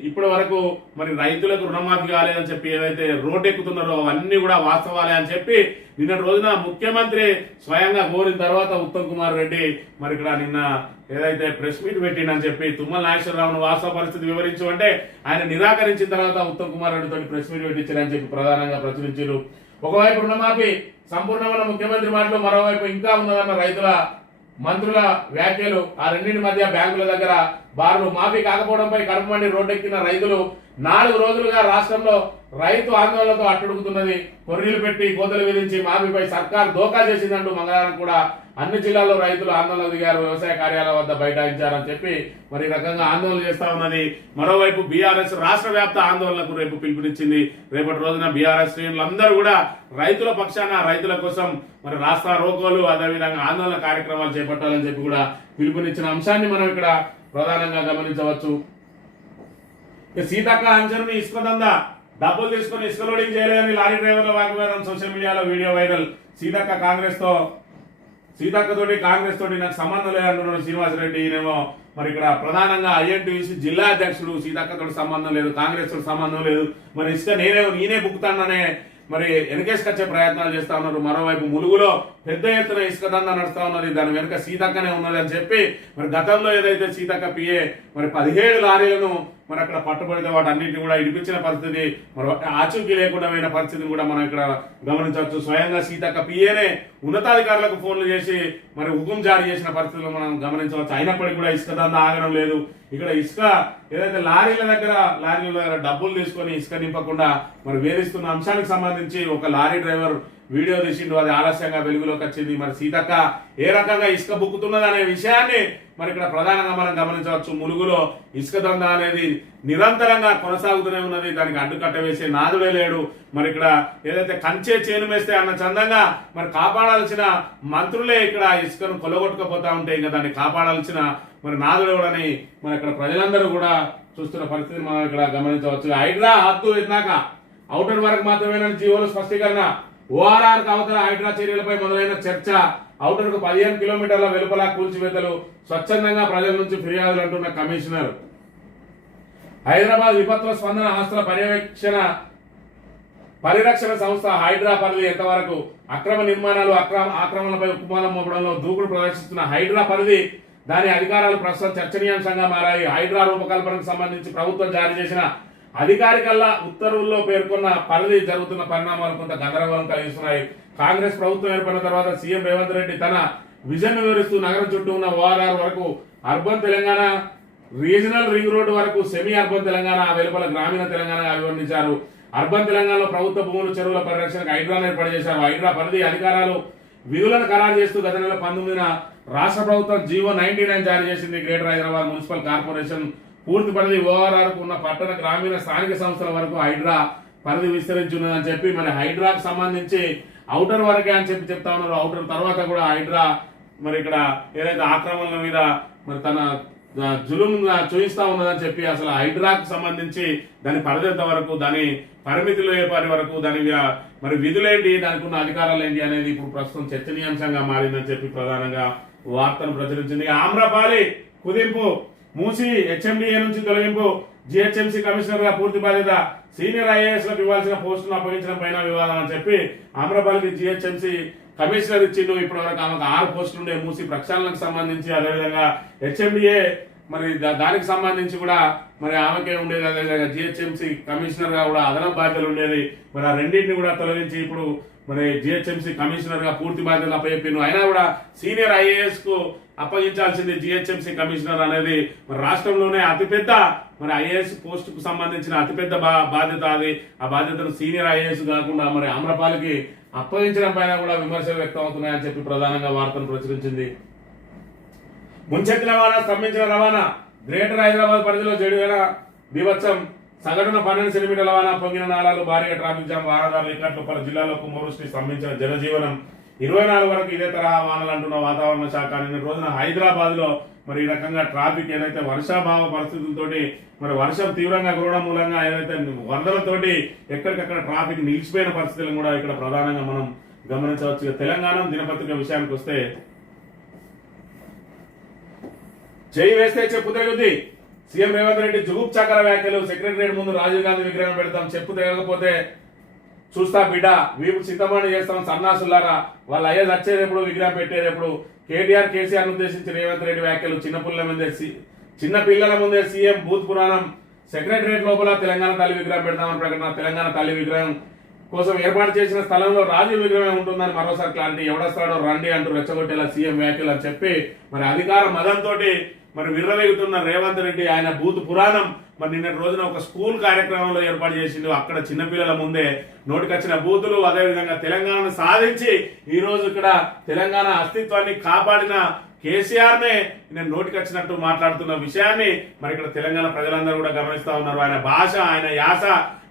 ఇప్పటి వరకు మరి రైతులకు రుణమాఫీ కాలేదని చెప్పి ఏదైతే రోడ్డు ఎక్కుతున్నారో అవన్నీ కూడా వాస్తవాలే అని చెప్పి నిన్నటి రోజున ముఖ్యమంత్రి స్వయంగా కోరిన తర్వాత ఉత్తమ్ కుమార్ రెడ్డి మరి ఇక్కడ నిన్న ఏదైతే ప్రెస్ మీట్ పెట్టిండని చెప్పి తుమ్మల నాగేశ్వరరావును వాస్తవ పరిస్థితి వివరించు అంటే ఆయన నిరాకరించిన తర్వాత ఉత్తమ్ కుమార్ రెడ్డితో ప్రెస్ మీట్ పెట్టించారని చెప్పి ప్రధానంగా ప్రచురించారు. ఒకవైపు రుణమాఫీ సంపూర్ణమైన ముఖ్యమంత్రి మాటలు, మరోవైపు ఇంకా ఉన్నదన్న రైతుల మంత్రుల వ్యాఖ్యలు. ఆ రెండింటి మధ్య బ్యాంకుల దగ్గర బార్లు మాఫీ కాకపోవడంపై కడుపు మండి రోడ్డెక్కిన రైతులు 4 రోజులుగా రాష్ట్రంలో రైతు ఆందోళనతో అట్టుడుకుతున్నది. కొర్రీలు పెట్టి కోతలు విధించి మాఫీపై సర్కార్ దోకా చేసిందంటూ మంగళవారం కూడా అన్ని జిల్లాల్లో రైతులు ఆందోళన దిగారు. వ్యవసాయ కార్యాలయాల వద్ద బైఠాయించారని చెప్పి మరి రకంగా ఆందోళన చేస్తా ఉన్నది. మరోవైపు బీఆర్ఎస్ రాష్ట్ర వ్యాప్త ఆందోళనకు రేపు పిలుపునిచ్చింది. రేపటి రోజున బీఆర్ఎస్ శ్రేణులందరూ కూడా రైతుల పక్షాన రైతుల కోసం మరి రాస్తా రోకోలు అదేవిధంగా ఆందోళన కార్యక్రమాలు చేపట్టాలని చెప్పి కూడా పిలుపునిచ్చిన అంశాన్ని మనం ఇక్కడ ప్రధానంగా గమనించవచ్చు. సీతక్క అంచరుని ఇసుక దందా, డబ్బులు తీసుకుని ఇసుక లోడింగ్ చేయలేదని లారీ డ్రైవర్ల వాగ్వాదం సోషల్ మీడియాలో వీడియో వైరల్. సీతక్కతోటి కాంగ్రెస్ తోటి నాకు సంబంధం లేదంటున్నాడు శ్రీనివాసరెడ్డి. ఈయనేమో మరి ఇక్కడ ప్రధానంగా ఐఎన్టీయూసీ జిల్లా అధ్యక్షుడు, సీతక్కతోటి సంబంధం లేదు, కాంగ్రెస్ తోటి సంబంధం లేదు, మరి ఇసుక నేనే బుక్కుతాననే మరి వెనకేసుకొచ్చే ప్రయత్నాలు చేస్తా ఉన్నారు. మరోవైపు ములుగులో పెద్ద ఎత్తున ఇసుక దందా నడుస్తా ఉన్నది, దాని వెనుక సీతక్కనే ఉన్నది అని చెప్పి మరి గతంలో ఏదైతే సీతక్క పిఏ మరి 17 లారీలను మరి అక్కడ పట్టుబడితే వాటి అన్నింటినీ కూడా ఇడిపించిన పరిస్థితి, మరి ఆచూకీ లేకుండా పోయిన పరిస్థితిని కూడా మనం ఇక్కడ గమనించవచ్చు. స్వయంగా సీతక్క పిఏనే ఉన్నతాధికారులకు ఫోన్లు చేసి మరి హుకుం జారీ చేసిన పరిస్థితులు మనం గమనించవచ్చు. అయినప్పటికీ కూడా ఇసుక దందా ఆగడం లేదు. ఇక్కడ ఇసుక ఏదైతే లారీల దగ్గర డబ్బులు తీసుకొని ఇసుక నింపకుండా మరి వేధిస్తున్న అంశానికి సంబంధించి ఒక లారీ డ్రైవర్ వీడియో తీసిండు. అది ఆలస్యంగా వెలుగులోకి వచ్చింది. మరి సీతక్క ఏ రకంగా ఇసుక బుక్కుతున్నది అనే విషయాన్ని మరి ఇక్కడ ప్రధానంగా మనం గమనించవచ్చు. ములుగులో ఇసుక దందా అనేది నిరంతరంగా కొనసాగుతూనే ఉన్నది. దానికి అడ్డుకట్ట వేసే నాదుడే లేడు. మరి ఇక్కడ ఏదైతే కంచే చేను వేస్తే అన్న చందంగా మరి కాపాడాల్సిన మంత్రులే ఇక్కడ ఇసుకను కొలగొట్టుకపోతా ఉంటే ఇంకా దాన్ని కాపాడాల్సిన మరి నాదుడు ఎవడని మరి ఇక్కడ ప్రజలందరూ కూడా చూస్తున్న పరిస్థితిని మనం ఇక్కడ గమనించవచ్చు. హైడ్రా హద్దు ఎన్నాక ఔటర్ వరకు మాత్రమేనని జీవోలు స్పష్టీకరణ. ఓఆర్ఆర్ అవతల హైడ్రా చర్యలపై మొదలైన చర్చ. ఔటర్కు 15 కిలోమీటర్ల వెలుపల కూల్చివేతలు, స్వచ్ఛందంగా ప్రజల నుంచి ఫిర్యాదులు అంటున్న కమిషనర్. హైదరాబాద్ విపత్తుల స్పందన ఆస్తుల పరిరక్షణ సంస్థ హైడ్రా పరిధి ఎంతవరకు? అక్రమ నిర్మాణాలు ఆక్రమణలపై ఉక్కుమాలం మోపడంలో దూకుడు ప్రదర్శిస్తున్న హైడ్రా పరిధి, దాని అధికారాలు ప్రస్తుతం చర్చనీయాంశంగా మారాయి. హైడ్రా రూపకల్పనకు సంబంధించి ప్రభుత్వం జారీ చేసిన అధికారికల్లా ఉత్తర్వుల్లో పేర్కొన్న పరిధి జరుగుతున్న పరిణామాలు కొంత గందరగోళం కలిగిస్తున్నాయి. కాంగ్రెస్ ప్రభుత్వం ఏర్పడిన తర్వాత సీఎం రేవంత్ రెడ్డి తన విజన్ వివరిస్తూ నగరం చుట్టూ ఉన్న ఓఆర్ఆర్ వరకు urban Telangana, regional ring road వరకు సెమీ అర్బన్ తెలంగాణ, వెలుపల గ్రామీణ తెలంగాణ అభివర్ణించారు. అర్బన్ తెలంగాణలో ప్రభుత్వ భూములు, చెరువుల పరిరక్షణకు హైడ్రాను ఏర్పాటు చేశారు. హైడ్రా పరిధి, అధికారాలు, విధులను ఖరారు చేస్తూ గత నెల 19న రాష్ట్ర ప్రభుత్వం జీవో 99 జారీ చేసింది. గ్రేటర్ హైదరాబాద్ మున్సిపల్ కార్పొరేషన్ పూర్తి పరిధి ఓఆర్ఆర్ కు ఉన్న పట్టణ, గ్రామీణ, స్థానిక సంస్థల వరకు హైడ్రా పరిధి విస్తరించున్నదని చెప్పి మరి హైడ్రాకు సంబంధించి ఔటర్ వరకే అని చెప్పి చెప్తా ఉన్నారు. ఔటర్ తర్వాత కూడా హైడ్రా మరి ఇక్కడ ఏదైతే ఆక్రమణల మీద మరి తన జులుం చూయిస్తా ఉన్నదని చెప్పి అసలు హైడ్రాకు సంబంధించి దాని పరిధి వరకు, దాని పరిమితులు ఏర్పాటు వరకు, దాని మరి విధులేంటి, దానికి ఉన్న అధికారాలు ఏంటి అనేది ఇప్పుడు ప్రస్తుతం చర్చనీయాంశంగా మారిందని చెప్పి ప్రధానంగా వార్తను ప్రచురించింది. ఆమ్రపాలి కుదింపు మూసి హెచ్ఎండిఏ నుంచి తొలగింపు, జిహెచ్ఎంసీ కమిషనర్ గా పూర్తి బాధ్యత, సీనియర్ ఐఏఎస్ లకు ఇవ్వాల్సిన పోస్టులను అప్పగించడం పైన వివాదం అని చెప్పి ఆమ్రపాలికి జిహెచ్ఎంసీ కమిషనర్ ఇచ్చిండు. ఇప్పటి వరకు ఆమెకు 6 పోస్టులు ఉండే మూసి ప్రక్షాళనకు సంబంధించి, అదేవిధంగా హెచ్ఎండిఏ మరి దానికి సంబంధించి కూడా మరి ఆమెకే ఉండేది, అదేవిధంగా జిహెచ్ఎంసీ కమిషనర్ గా కూడా అదనపు బాధ్యతలు ఉండేది. మరి ఆ రెండింటిని కూడా తొలగించి ఇప్పుడు మరి జిహెచ్ఎంసీ కమిషనర్ గా పూర్తి బాధ్యతలు అప్పచెప్పిండు. అయినా కూడా సీనియర్ ఐఏఎస్ కు అప్పగించాల్సింది జిహెచ్ఎంసీ కమిషనర్ అనేది మరి రాష్ట్రంలోనే అతిపెద్ద మరి ఐఏఎస్ పోస్ట్ కు సంబంధించిన అతిపెద్ద బాధ్యత అది. ఆ బాధ్యతను సీనియర్ ఐఏఎస్ కాకుండా మరి ఆమ్రపాలికి అప్పగించడం పైన కూడా విమర్శలు వ్యక్తం అవుతున్నాయని చెప్పి ప్రధానంగా వార్తను ప్రచురించింది. ముంచెత్తిన రవాణా, స్తంభించిన రవాణా, గ్రేటర్ హైదరాబాద్ పరిధిలో జడివేల బీభత్సం, సగటున 12 సెంటీమీటర్ల రవాణా, పొంగిన నాలాలు, భారీగా ట్రాఫిక్ జామ్, వాహనదారులు ఇక్కట్లు, పలు జిల్లాలో కుమ్మవృష్టి, స్తంభించిన జనజీవనం. 24 వరకు ఇదే తరహా వానలు అంటున్న వాతావరణ శాఖ. నిన్న రోజున హైదరాబాద్ లో మరి ఈ రకంగా ట్రాఫిక్ ఏదైతే వర్షాభావ పరిస్థితులతోటి మరి వర్షం తీవ్రంగా కురవడం మూలంగా ఏదైతే వరదలతోటి ఎక్కడికక్కడ ట్రాఫిక్ నిలిచిపోయిన పరిస్థితులను కూడా ఇక్కడ ప్రధానంగా మనం గమనించవచ్చు. తెలంగాణ దినపత్రిక విషయానికి వస్తే, చేయి వేస్తే చెప్పు తెగుద్ది, సీఎం రేవంత్ రెడ్డి జుగుప్సాకర వ్యాఖ్యలు, సెక్రటరియట్ ముందు రాజీవ్ గాంధీ విగ్రహం పెడతాం, చెప్పు తెగకపోతే చూస్తా బిడ్డ, వీపు చింతమణి చేస్తాం, సన్నాసులారా, వాళ్ళు అయ్యేది వచ్చేది ఎప్పుడు, విగ్రహం పెట్టేది ఎప్పుడు. కేటీఆర్ కేసీఆర్ ఉద్దేశించి రేవంత్ రెడ్డి వ్యాఖ్యలు, చిన్న పిల్లల ముందే సీఎం భూత్ పురాణం, సెక్రటరియట్ లోపల తెలంగాణ తల్లి విగ్రహం పెడతామని ప్రకటన, తెలంగాణ తల్లి విగ్రహం కోసం ఏర్పాటు చేసిన స్థలంలో రాజీవ్ విగ్రహం ఉంటుందని మరోసారి క్లారిటీ, ఎవడొస్తాడో రండి అంటూ రెచ్చగొట్టేలా సీఎం వ్యాఖ్యలు అని చెప్పి మరి అధికార మదంతో మరి విర్రవేగుతున్న రేవంత్ రెడ్డి ఆయన భూత్ పురాణం మరి నిన్నటి రోజున ఒక స్కూల్ కార్యక్రమంలో ఏర్పాటు చేసిండు. అక్కడ చిన్నపిల్లల ముందే నోటికొచ్చిన బూతులు, అదేవిధంగా తెలంగాణను సాధించి ఈ రోజు ఇక్కడ తెలంగాణ అస్తిత్వాన్ని కాపాడిన కేసీఆర్ నే నేను నోటికొచ్చినట్టు మాట్లాడుతున్న విషయాన్ని మరి ఇక్కడ తెలంగాణ ప్రజలందరూ కూడా గమనిస్తా ఉన్నారు. ఆయన భాష, ఆయన యాస,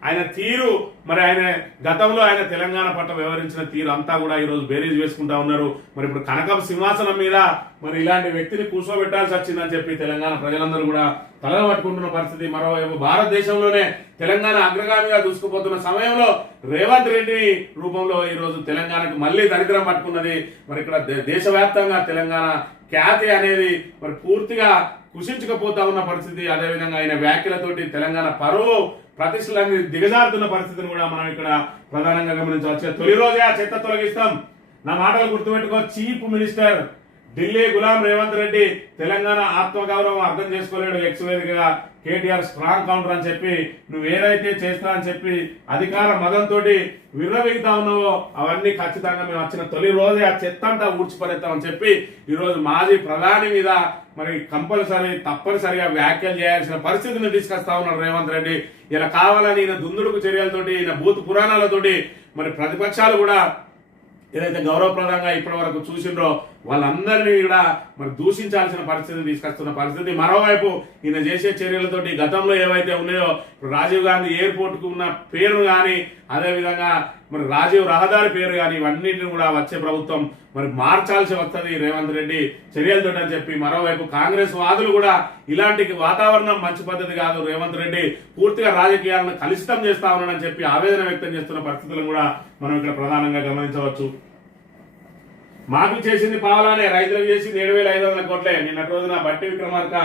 ఆయన తీరు, మరి ఆయన గతంలో ఆయన తెలంగాణ పట్ల వ్యవహరించిన తీరు అంతా కూడా ఈ రోజు బేరీజ్ వేసుకుంటా ఉన్నారు. మరి ఇప్పుడు కనకం సింహాసనం మీద మరి ఇలాంటి వ్యక్తిని కూర్చోబెట్టాల్సి వచ్చిందని చెప్పి తెలంగాణ ప్రజలందరూ కూడా తల పట్టుకుంటున్న పరిస్థితి. మరోవైపు భారతదేశంలోనే తెలంగాణ అగ్రగామిగా దూసుకుపోతున్న సమయంలో రేవంత్ రెడ్డి రూపంలో ఈ రోజు తెలంగాణకు మళ్లీ దరిద్రం పట్టుకున్నది. మరి ఇక్కడ దేశవ్యాప్తంగా తెలంగాణ ఖ్యాతి అనేది మరి పూర్తిగా కుషించుకుపోతా ఉన్న పరిస్థితి. అదేవిధంగా ఆయన వ్యాఖ్యలతోటి తెలంగాణ పరువు ప్రతిష్టలన్నీ దిగజారుతున్న పరిస్థితిని కూడా మనం ఇక్కడ ప్రధానంగా గమనించవచ్చు. తొలి రోజే ఆ చెత్త తొలగిస్తాం, నా మాటలు గుర్తుపెట్టుకో, చీఫ్ మినిస్టర్ ఢిల్లీ గులాం రేవంత్ రెడ్డి తెలంగాణ ఆత్మగౌరవం అర్థం చేసుకోలేడు. ఎక్స్ వేదికగా కేటీఆర్ స్ట్రాంగ్ కౌంటర్ అని చెప్పి నువ్వు ఏదైతే చేస్తా అని చెప్పి అధికార మదంతో విర్రవీగుతా ఉన్నావో అవన్నీ ఖచ్చితంగా మేము వచ్చిన తొలి రోజే ఆ చెత్త అంతా ఊడ్చిపడేస్తామని చెప్పి ఈ రోజు మాజీ ప్రధాని మీద మరి కంపల్సరీ తప్పనిసరిగా వ్యాఖ్యలు చేయాల్సిన పరిస్థితిని తీసుకొస్తా ఉన్నాడు రేవంత్ రెడ్డి. ఇలా కావాలని ఈయన దుందుడుకు చర్యలతోటి, ఈయన భూత్ పురాణాలతోటి మరి ప్రతిపక్షాలు కూడా ఏదైతే గౌరవప్రదంగా ఇప్పటి వరకు చూసిండ్రో వాళ్ళందరినీ కూడా మరి దూషించాల్సిన పరిస్థితి తీసుకొస్తున్న పరిస్థితి. మరోవైపు ఈయన చేసే చర్యలతోటి గతంలో ఏవైతే ఉన్నాయో రాజీవ్ గాంధీ ఎయిర్పోర్ట్ కు ఉన్న పేరు కానీ, అదేవిధంగా మరి రాజీవ్ రహదారి పేరు కానీ, ఇవన్నింటిని కూడా వచ్చే ప్రభుత్వం మరి మార్చాల్సి వస్తుంది రేవంత్ రెడ్డి చర్యలతో అని చెప్పి మరోవైపు కాంగ్రెస్ వాదులు కూడా ఇలాంటి వాతావరణం మంచి పద్ధతి కాదు, రేవంత్ రెడ్డి పూర్తిగా రాజకీయాలను కలుషితం చేస్తా ఉన్నాడని చెప్పి ఆవేదన వ్యక్తం చేస్తున్న పరిస్థితులను కూడా మనం ఇక్కడ ప్రధానంగా గమనించవచ్చు. మాఫీ చేసింది పావలానే, రైతులకు చేసింది 7,500 కోట్లే. నిన్నటి రోజున బట్టి విక్రమార్క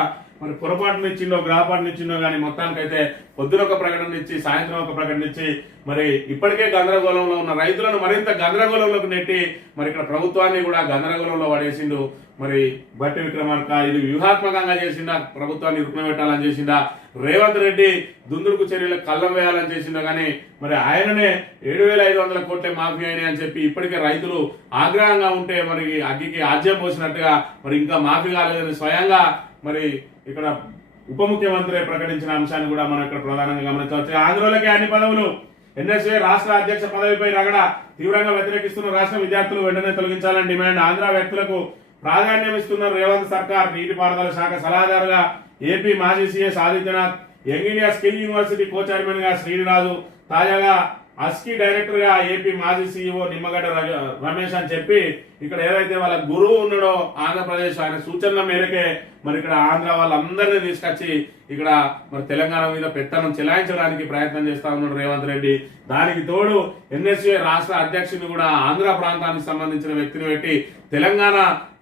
మరి పొరపాటును ఇచ్చిండో గ్రాపాటును ఇచ్చిండో కానీ మొత్తానికైతే పొద్దున ఒక ప్రకటన ఇచ్చి సాయంత్రం ఒక ప్రకటన ఇచ్చి మరి ఇప్పటికే గందరగోళంలో ఉన్న రైతులను మరింత గందరగోళంలోకి నెట్టి మరి ఇక్కడ ప్రభుత్వాన్ని కూడా గందరగోళంలో పడేసిండు మరి బట్టి విక్రమార్క. ఇది వ్యూహాత్మకంగా చేసిండా, ప్రభుత్వాన్ని రుక్నబెట్టాలని చేసిండా, రేవంత్ రెడ్డి దుందుడుకు చర్యలకు కళ్ళం వేయాలని చేసిండో కానీ మరి ఆయననే 7,500 కోట్లే మాఫీ అయినాయి అని చెప్పి ఇప్పటికే రైతులు ఆగ్రహంగా ఉంటే మరి అగ్గికి ఆజ్యం పోసినట్టుగా మరి ఇంకా మాఫీ కాలేదని స్వయంగా మరి ఇక్కడ ఉప ముఖ్యమంత్రి ప్రకటించిన అంశాన్ని కూడా మనం ఇక్కడ ప్రధానంగా గమనించవచ్చు. ఆంధ్రలోకి అన్ని పదవులు, ఎన్ఎస్ఏ రాష్ట్ర అధ్యక్ష పదవిపై రగడ, తీవ్రంగా వ్యతిరేకిస్తున్న రాష్ట్ర విద్యార్థులు వెంటనే తొలగించాలని డిమాండ్. ఆంధ్ర వ్యక్తులకు ప్రాధాన్యం ఇస్తున్న రేవంత్ సర్కార్. నీటిపారుదల శాఖ సలహాదారుగా ఏపీ మాజీ CS Adityanath, young India skill university కో చైర్మన్ గా శ్రీనిరాజు, తాజాగా అస్కీ డైరెక్టర్ గా ఏపీ మాజీ సీఈఓ నిమ్మగడ్డ రమేష్ అని చెప్పి ఇక్కడ ఏదైతే వాళ్ళ గురువు ఉన్నాడో ఆంధ్రప్రదేశ్, ఆయన సూచనల మేరకే మరి ఇక్కడ ఆంధ్ర వాళ్ళందరినీ తీసుకొచ్చి ఇక్కడ మరి తెలంగాణ మీద పెత్తనం చెలాయించడానికి ప్రయత్నం చేస్తా ఉన్నాడు రేవంత్ రెడ్డి. దానికి తోడు ఎన్ఎస్ఏ రాష్ట్ర అధ్యక్షుని కూడా ఆంధ్ర ప్రాంతానికి సంబంధించిన వ్యక్తిని పెట్టి తెలంగాణ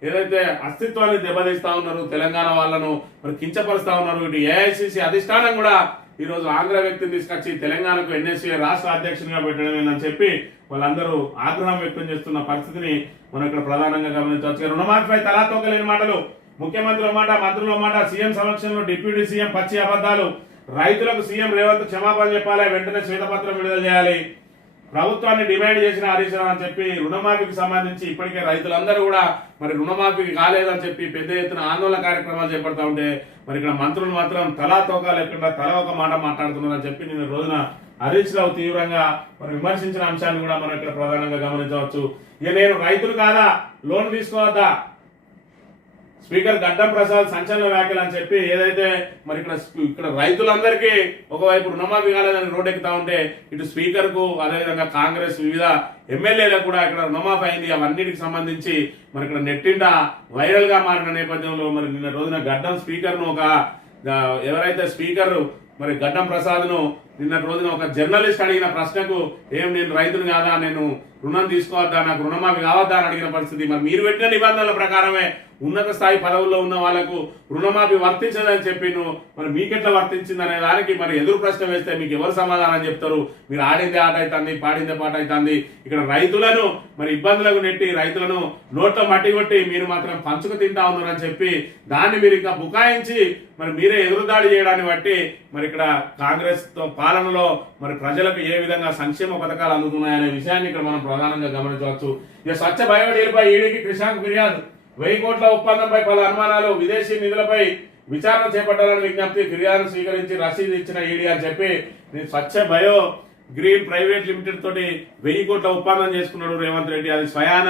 ఏదైతే అస్తిత్వాన్ని దెబ్బతీస్తా ఉన్నారు, తెలంగాణ వాళ్ళను మరి కించపరుస్తా ఉన్నారు. ఇటు ఏఐసిసి అధిష్టానం కూడా ఈ రోజు ఆంధ్ర వ్యక్తిని తీసుకొచ్చి తెలంగాణకు ఎన్ఎస్ఏ రాష్ట్ర అధ్యక్షునిగా పెట్టడమేనని చెప్పి వాళ్ళందరూ ఆగ్రహం వ్యక్తం చేస్తున్న పరిస్థితిని మనం ఇక్కడ ప్రధానంగా గమనించవచ్చు. రుణమాఫీపై తలాతోకలేని మాటలు, ముఖ్యమంత్రి మాట, మంత్రుల మాట, సీఎం సమక్షంలో డిప్యూటీ సీఎం పచ్చి అబద్ధాలు, రైతులకు సీఎం రేవంత్ క్షమాపణ చెప్పాలి, వెంటనే శ్వేతపత్రం విడుదల చేయాలి, ప్రభుత్వాన్ని డిమాండ్ చేసిన హరీష్ రావు అని చెప్పి రుణమాఫీకి సంబంధించి ఇప్పటికే రైతులందరూ కూడా మరి రుణమాఫీకి కాలేదని చెప్పి పెద్ద ఎత్తున ఆందోళన కార్యక్రమాలు చేపడతా ఉంటే మరి ఇక్కడ మంత్రులు మాత్రం తలా తోక లేకుండా తల ఒక మాట మాట్లాడుతున్నారని చెప్పి నిన్న రోజున హరీష్ రావు తీవ్రంగా మరి విమర్శించిన అంశాన్ని కూడా మనం ఇక్కడ ప్రధానంగా గమనించవచ్చు. ఇక నేను రైతులు కాదా, లోన్ తీసుకోవద్దా, స్పీకర్ గడ్డం ప్రసాద్ సంచలన వ్యాఖ్యలు అని చెప్పి ఏదైతే మరి ఇక్కడ రైతులందరికీ ఒకవైపు రుణమాఫీ కాలేదని రోడ్డెక్కుతా ఉంటే ఇటు స్పీకర్ కు అదేవిధంగా కాంగ్రెస్ వివిధ ఎమ్మెల్యేలకు కూడా ఇక్కడ రుణమాఫీ అయింది. అవన్నిటికి సంబంధించి మరి ఇక్కడ నెట్టింట వైరల్ గా మారిన నేపథ్యంలో మరి నిన్న రోజున గడ్డం స్పీకర్ ను ఎవరైతే స్పీకర్ మరి గడ్డం ప్రసాద్ ను నిన్న రోజున ఒక జర్నలిస్ట్ అడిగిన ప్రశ్నకు నేను రైతుని కాదా, నేను రుణం తీసుకోవద్దా, నాకు రుణమాఫీ కావద్దా అని అడిగిన పరిస్థితి. మరి మీరు పెట్టిన నిబంధనల ప్రకారమే ఉన్నత స్థాయి పదవుల్లో ఉన్న వాళ్లకు రుణమాఫీ వర్తించదని చెప్పి మరి మీకెట్లా వర్తించింది అనే దానికి మరి ఎదురు ప్రశ్న వేస్తే మీకు ఎవరు సమాధానం చెప్తారు? మీరు ఆడిందే ఆట అవుతుంది, పాడిందే పాట అవుతుంది. ఇక్కడ రైతులను మరి ఇబ్బందులకు నెట్టి రైతులను నోట్లో మట్టి కొట్టి మీరు మాత్రం పంచుకు తింటా ఉన్నారని చెప్పి దాన్ని మీరు ఇంకా బుకాయించి మరి మీరే ఎదురుదాడి చేయడాన్ని బట్టి మరి ఇక్కడ కాంగ్రెస్ పాలనలో మరి ప్రజలకు ఏ విధంగా సంక్షేమ పథకాలు అందుతున్నాయనే విషయాన్ని ఇక్కడ మనం ప్రధానంగా గమనించవచ్చు. ఇక స్వచ్ఛ బయోడీలపై ఈడీకి కృషాంక్ ఫిర్యాదు, 1000 కోట్ల ఒప్పందంపై పలు అనుమానాలు, విదేశీ నిధులపై విచారణ చేపట్టాలని విజ్ఞప్తి, ఫిర్యాదు స్వీకరించి రసీదు ఇచ్చిన ఈడీ అని చెప్పి స్వచ్ఛ బయో గ్రీన్ ప్రైవేట్ లిమిటెడ్ తోటి 1000 కోట్ల ఒప్పందం చేసుకున్నాడు రేవంత్ రెడ్డి. అది స్వయాన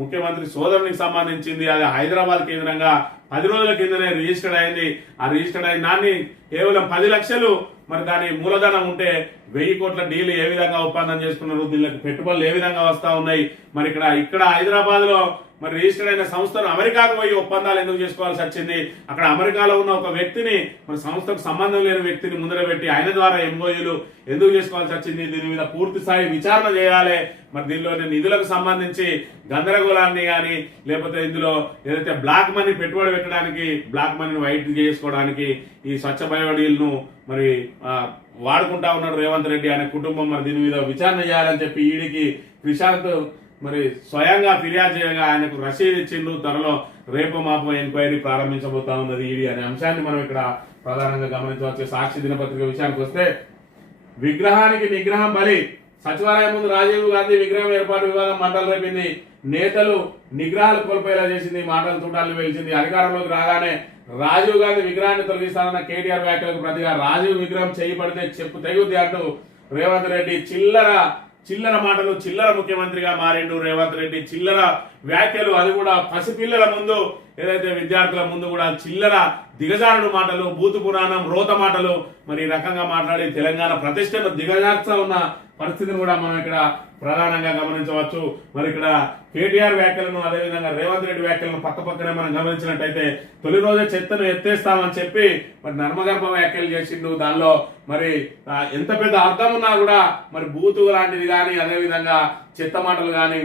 ముఖ్యమంత్రి సోదరునికి సంబంధించింది. అది హైదరాబాద్ కేంద్రంగా 10 రోజుల కిందనే రిజిస్టర్డ్ అయింది. ఆ రిజిస్టర్డ్ అయిన దాన్ని కేవలం 10 లక్షలు మరి దాని మూలధనం ఉంటే 1000 కోట్ల డీల్ ఏ విధంగా ఒప్పందం చేసుకున్నారు, దీనికి పెట్టుబడులు ఏ విధంగా వస్తా ఉన్నాయి. మరి ఇక్కడ హైదరాబాద్ లో మరి రిజిస్టర్డ్ అయిన సంస్థను అమెరికాకు పోయి ఒప్పందాలు ఎందుకు చేసుకోవాల్సి వచ్చింది? అక్కడ అమెరికాలో ఉన్న ఒక వ్యక్తిని మరి సంస్థకు సంబంధం లేని వ్యక్తిని ముందర పెట్టి ఆయన ద్వారా ఎంఓయూలు ఎందుకు చేసుకోవాల్సి వచ్చింది? దీని మీద పూర్తి స్థాయి విచారణ చేయాలి. మరి దీనిలోని నిధులకు సంబంధించి గందరగోళాన్ని కానీ లేకపోతే ఇందులో ఏదైతే బ్లాక్ మనీ పెట్టుబడి పెట్టడానికి, బ్లాక్ మనీని వైట్ చేసుకోవడానికి ఈ స్వచ్ఛ బయోడీల్ను మరి వాడుకుంటా ఉన్నాడు రేవంత్ రెడ్డి అనే కుటుంబం. మరి దీని మీద విచారణ చేయాలని చెప్పి ఈడీకి కృషాంక్ మరి స్వయంగా ఫిర్యాదు చేయగా ఆయనకు రసీదు ఇచ్చిండు. త్వరలో రేపు మాపో ఎంక్వైరీ ప్రారంభించబోతా ఉన్నది ఈడీ అనే అంశాన్ని మనం ఇక్కడ ప్రధానంగా గమనించవచ్చు. సాక్షి దినపత్రిక విషయానికి వస్తే విగ్రహానికి నిగ్రహం బలి, సచివాలయం ముందు రాజీవ్ గాంధీ విగ్రహం ఏర్పాటు వివాదం మంటలు రేపింది, నేతలు నిగ్రహాలు కోల్పోయేలా చేసింది, మాటలు తూటాలు వేల్చింది. అధికారంలోకి రాగానే రాజీవ్ గాంధీ విగ్రహాన్ని తొలగిస్తానన్న కేటీఆర్ వ్యాఖ్యలకు ప్రతిగా రాజీవ్ విగ్రహం చేయబడితే చెప్పు తెగుద్ది అంటూ రేవంత్ రెడ్డి చిల్లర మాటలు, చిల్లర ముఖ్యమంత్రిగా మారిండు రేవంత్ రెడ్డి. చిల్లర వ్యాఖ్యలు, అది కూడా పసిపిల్లల ముందు, ఏదైతే విద్యార్థుల ముందు కూడా చిల్లర దిగజారుడు మాటలు, బూతు పురాణం, రోత మాటలు మరి ఈ రకంగా మాట్లాడి తెలంగాణ ప్రతిష్టను దిగజార్చా ఉన్న పరిస్థితిని కూడా మనం ఇక్కడ ప్రధానంగా గమనించవచ్చు. మరి ఇక్కడ కేటీఆర్ వ్యాఖ్యలను అదేవిధంగా రేవంత్ రెడ్డి వ్యాఖ్యలను పక్కనే మనం గమనించినట్టయితే తొలి రోజే చెత్తను ఎత్తేస్తామని చెప్పి మరి నర్మగర్భ వ్యాఖ్యలు చేసిండు. దానిలో మరి ఎంత పెద్ద అర్థం ఉన్నా కూడా మరి బూతు లాంటిది కానీ అదేవిధంగా చెత్త మాటలు కానీ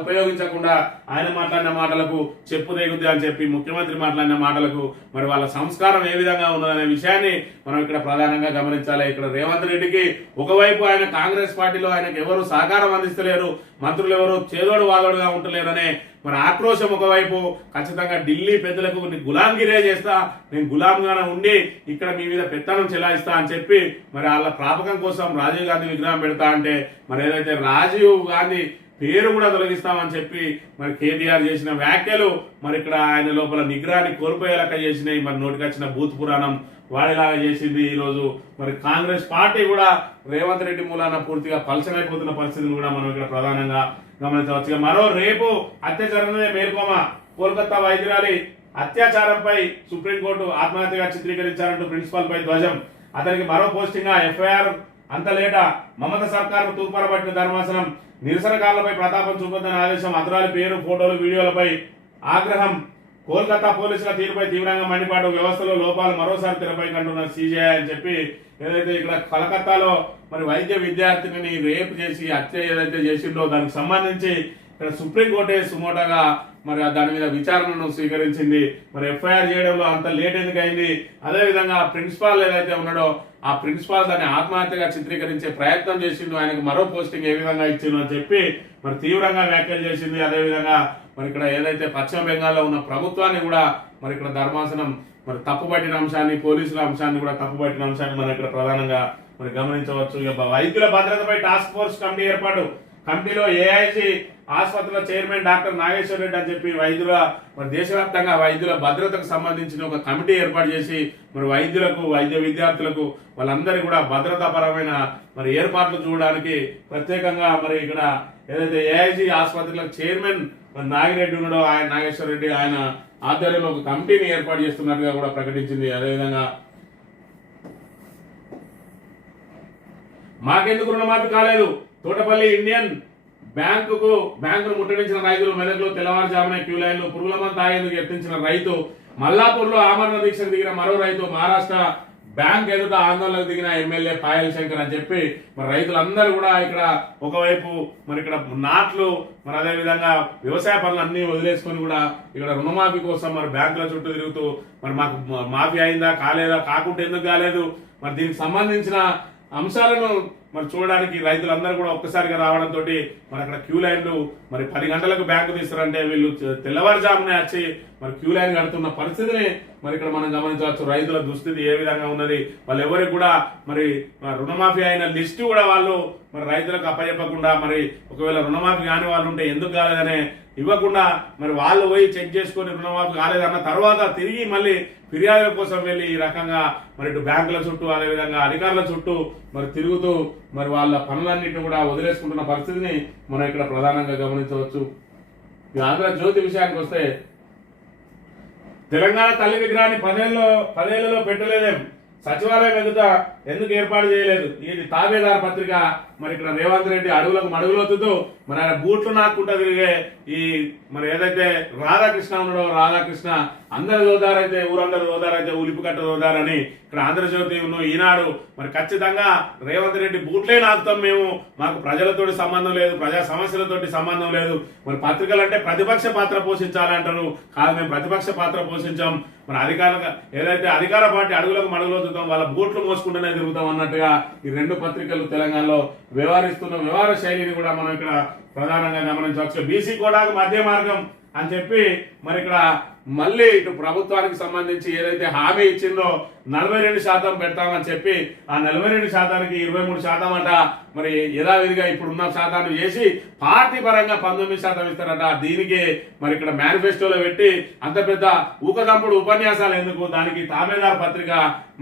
ఉపయోగించకుండా ఆయన మాట్లాడిన మాటలకు చెప్పు తెగుద్ది అని చెప్పి ముఖ్యమంత్రి మాట్లాడిన మాటలకు మరి వాళ్ళ సంస్కారం ఏ విధంగా ఉన్నదనే విషయాన్ని మనం ఇక్కడ ప్రధానంగా గమనించాలి. ఇక్కడ రేవంత్ రెడ్డికి ఒకవైపు ఆయన కాంగ్రెస్ పార్టీలో ఆయనకు ఎవరు సహకారం అందిస్తలేరు, మంత్రులు ఎవరు చేదోడు వాదోడుగా ఉంటలేరనే మరి ఆక్రోశం ఒకవైపు, ఖచ్చితంగా ఢిల్లీ పెద్దలకు గులాంగిరే చేస్తా, నేను గులాంగానే ఉండి ఇక్కడ మీ మీద పెత్తనం చెలాయిస్తా అని చెప్పి మరి వాళ్ళ ప్రాపకం కోసం రాజీవ్ గాంధీ విగ్రహం పెడతా అంటే మరి ఏదైతే రాజీవ్ గాంధీ పేరు కూడా తొలగిస్తామని చెప్పి మరి కేటీఆర్ చేసిన వ్యాఖ్యలు మరి ఇక్కడ ఆయన లోపల నిగ్రహాన్ని కోల్పోయేలాగా చేసినాయి. మరి నోటికొచ్చిన బూత్ పురాణం వాడిలాగా చేసింది. ఈ రోజు మరి కాంగ్రెస్ పార్టీ కూడా రేవంత్ రెడ్డి మూలాన పూర్తిగా పలచమైపోతున్న పరిస్థితిని కూడా మనం ఇక్కడ ప్రధానంగా గమనించవచ్చు. మరో రేపు అత్యాచారమే మేల్కోమా, కోల్కతా వైద్యురాలి అత్యాచారంపై సుప్రీంకోర్టు ఆత్మహత్యగా చిత్రీకరించారంటూ ప్రిన్సిపల్ పై ధ్వజం, అతనికి మరో పోస్టింగ్, ఎఫ్ఐఆర్ అంత లేట, మమత సర్కార్ తూర్పారబట్టిన ధర్మాసనం, నిరసనకారులపై ప్రతాపం చూపొద్దని ఆదేశం, అతరాలి పేరు, ఫోటోలు, వీడియోలపై ఆగ్రహం, కోల్కతా పోలీసుల తీరుపై తీవ్రంగా మండిపాటు, వ్యవస్థలో లోపాలు మరోసారి తెరపై కంటున్నారు సిజేఐ అని చెప్పి ఏదైతే ఇక్కడ కలకత్తాలో మరి వైద్య విద్యార్థిని రేపు చేసి హత్య ఏదైతే చేసిండో దానికి సంబంధించి ఇక్కడ సుప్రీంకోర్టే సుమోటోగా మరి దాని మీద విచారణను స్వీకరించింది. మరి ఎఫ్ఐఆర్ చేయడంలో అంత లేట్ ఎందుకు అయింది? అదేవిధంగా ప్రిన్సిపాల్ ఏదైతే ఉన్నాడో ఆ ప్రిన్సిపాల్ దాన్ని ఆత్మహత్యగా చిత్రీకరించే ప్రయత్నం చేసిండు, ఆయనకు మరో పోస్టింగ్ ఏ విధంగా ఇచ్చిండు అని చెప్పి మరి తీవ్రంగా వ్యాఖ్యలు చేసింది. అదేవిధంగా మరి ఇక్కడ ఏదైతే పశ్చిమ బెంగాల్లో ఉన్న ప్రభుత్వాన్ని కూడా మరి ఇక్కడ ధర్మాసనం మరి తప్పుపట్టిన అంశాన్ని, పోలీసుల అంశాన్ని కూడా తప్పుపట్టిన అంశాన్ని మనం ఇక్కడ ప్రధానంగా మరి గమనించవచ్చు. వైద్యుల భద్రతపై టాస్క్ ఫోర్స్ కమిటీ ఏర్పాటు. కమిటీలో ఏఐజీ ఆసుపత్రుల చైర్మన్ డాక్టర్ నాగేశ్వర రెడ్డి అని చెప్పి మరి దేశవ్యాప్తంగా వైద్యుల భద్రతకు సంబంధించిన ఒక కమిటీ ఏర్పాటు చేసి మరి వైద్యులకు, వైద్య విద్యార్థులకు వాళ్ళందరికీ కూడా భద్రతాపరమైన మరి ఏర్పాట్లు చూడడానికి ప్రత్యేకంగా మరి ఇక్కడ ఏదైతే ఏఐజీ ఆసుపత్రుల చైర్మన్ మరి నాగిరెడ్డి ఉన్నాడో ఆయన నాగేశ్వర రెడ్డి ఆయన ఆధ్వర్యంలో ఒక కమిటీని ఏర్పాటు చేస్తున్నట్టుగా కూడా ప్రకటించింది. అదేవిధంగా మాకెందుకు రుణమాఫీ కాలేదు? తోటపల్లి ఇండియన్ బ్యాంకును ముట్టడించిన రైతులు, మెదక్లో తెల్లవారుజామున క్యూ లైన్లు, పురుగుల మందు తాగేందుకు యత్నించిన రైతు, మల్లాపూర్లో ఆమరణ దీక్షకు దిగిన మరో రైతు, మహారాష్ట్ర బ్యాంక్ ఎదుట ఆందోళనకు దిగిన ఎమ్మెల్యే పాయల్ శంకర్ అని చెప్పి మరి రైతులందరూ కూడా ఇక్కడ ఒకవైపు మరి ఇక్కడ నాట్లు మరి అదేవిధంగా వ్యవసాయ పనులు అన్ని వదిలేసుకొని కూడా ఇక్కడ రుణమాఫీ కోసం మరి బ్యాంకుల చుట్టూ తిరుగుతూ మరి మాకు మాఫీ అయిందా కాలేదా, కాకుంటే ఎందుకు కాలేదు, మరి దీనికి సంబంధించిన అంశాలను మరి చూడడానికి రైతులందరూ కూడా ఒక్కసారిగా రావడంతో మరి అక్కడ క్యూ లైన్లు మరి 10 గంటలకు బ్యాంకు తీస్తారంటే వీళ్ళు తెల్లవారుజామునే వచ్చి మరి క్యూ లైన్ కడుతున్న పరిస్థితిని మరి ఇక్కడ మనం గమనించవచ్చు. రైతుల దుస్థితి ఏ విధంగా ఉన్నది, వాళ్ళు ఎవరికి కూడా మరి రుణమాఫీ అయిన లిస్టు కూడా వాళ్ళు మరి రైతులకు అప్పచెప్పకుండా, మరి ఒకవేళ రుణమాఫీ కాని వాళ్ళు ఉంటే ఎందుకు కాలేదనే ఇవ్వకుండా మరి వాళ్ళు పోయి చెక్ చేసుకొని రుణమాఫీ కాలేదన్న తర్వాత తిరిగి మళ్ళీ ఫిర్యాదుల కోసం వెళ్ళి ఈ రకంగా మరి ఇటు బ్యాంకుల చుట్టూ అదేవిధంగా అధికారుల చుట్టూ మరి తిరుగుతూ మరి వాళ్ళ పనులన్నింటినీ కూడా వదిలేసుకుంటున్న పరిస్థితిని మనం ఇక్కడ ప్రధానంగా గమనించవచ్చు. ఆంధ్రజ్యోతి విషయానికి వస్తే తెలంగాణ తల్లి విగ్రహాన్ని 10 ఏళ్లలో పెట్టలేదేం, సచివాలయం ఎదుట ఎందుకు ఏర్పాటు చేయలేదు? ఇది తాబేదార్ పత్రిక. మరి ఇక్కడ రేవంత్ రెడ్డి అడుగులకు మడుగులొత్తుతూ మరి ఆయన బూట్లు నాకుంటా తిరిగే ఈ మరి ఏదైతే రాధాకృష్ణ ఉన్నాడో రాధాకృష్ణ అందరు దోదారైతే ఊరందరూ దోదారైతే ఉలిపికట్ట దోదారని ఇక్కడ ఆంధ్రజ్యోతి ఈనాడు మరి ఖచ్చితంగా రేవంత్ రెడ్డి బూట్లే నాకుతాం మేము, మాకు ప్రజలతోటి సంబంధం లేదు, ప్రజా సమస్యలతోటి సంబంధం లేదు, మరి పత్రికలు అంటే ప్రతిపక్ష పాత్ర పోషించాలంటారు, కాదు మేము ప్రతిపక్ష పాత్ర పోషించాం, మరి ఏదైతే అధికార పార్టీ అడుగులకు మడుగులొత్తుతాం వాళ్ళ బూట్లు మోసుకుంటూనే తిరుగుతాం అన్నట్టుగా ఈ 2 పత్రికలు తెలంగాణలో వ్యవహరిస్తున్న వ్యవహార శైలిని కూడా మనం ఇక్కడ ప్రధానంగా గమనించవచ్చు. బీసీ కోటాకు మధ్య మార్గం అని చెప్పి మరి ఇక్కడ మళ్ళీ ఇటు ప్రభుత్వానికి సంబంధించి ఏదైతే హామీ ఇచ్చిందో 42% పెడతామని చెప్పి ఆ 42%కి 23% అంట మరి యథావిధిగా ఇప్పుడున్న శాతాన్ని చేసి పార్టీ పరంగా 19% ఇస్తారట. దీనికి మరి ఇక్కడ మేనిఫెస్టోలో పెట్టి అంత పెద్ద ఊకదంపుడు ఉపన్యాసాలు ఎందుకు, దానికి తాబేదార్ పత్రిక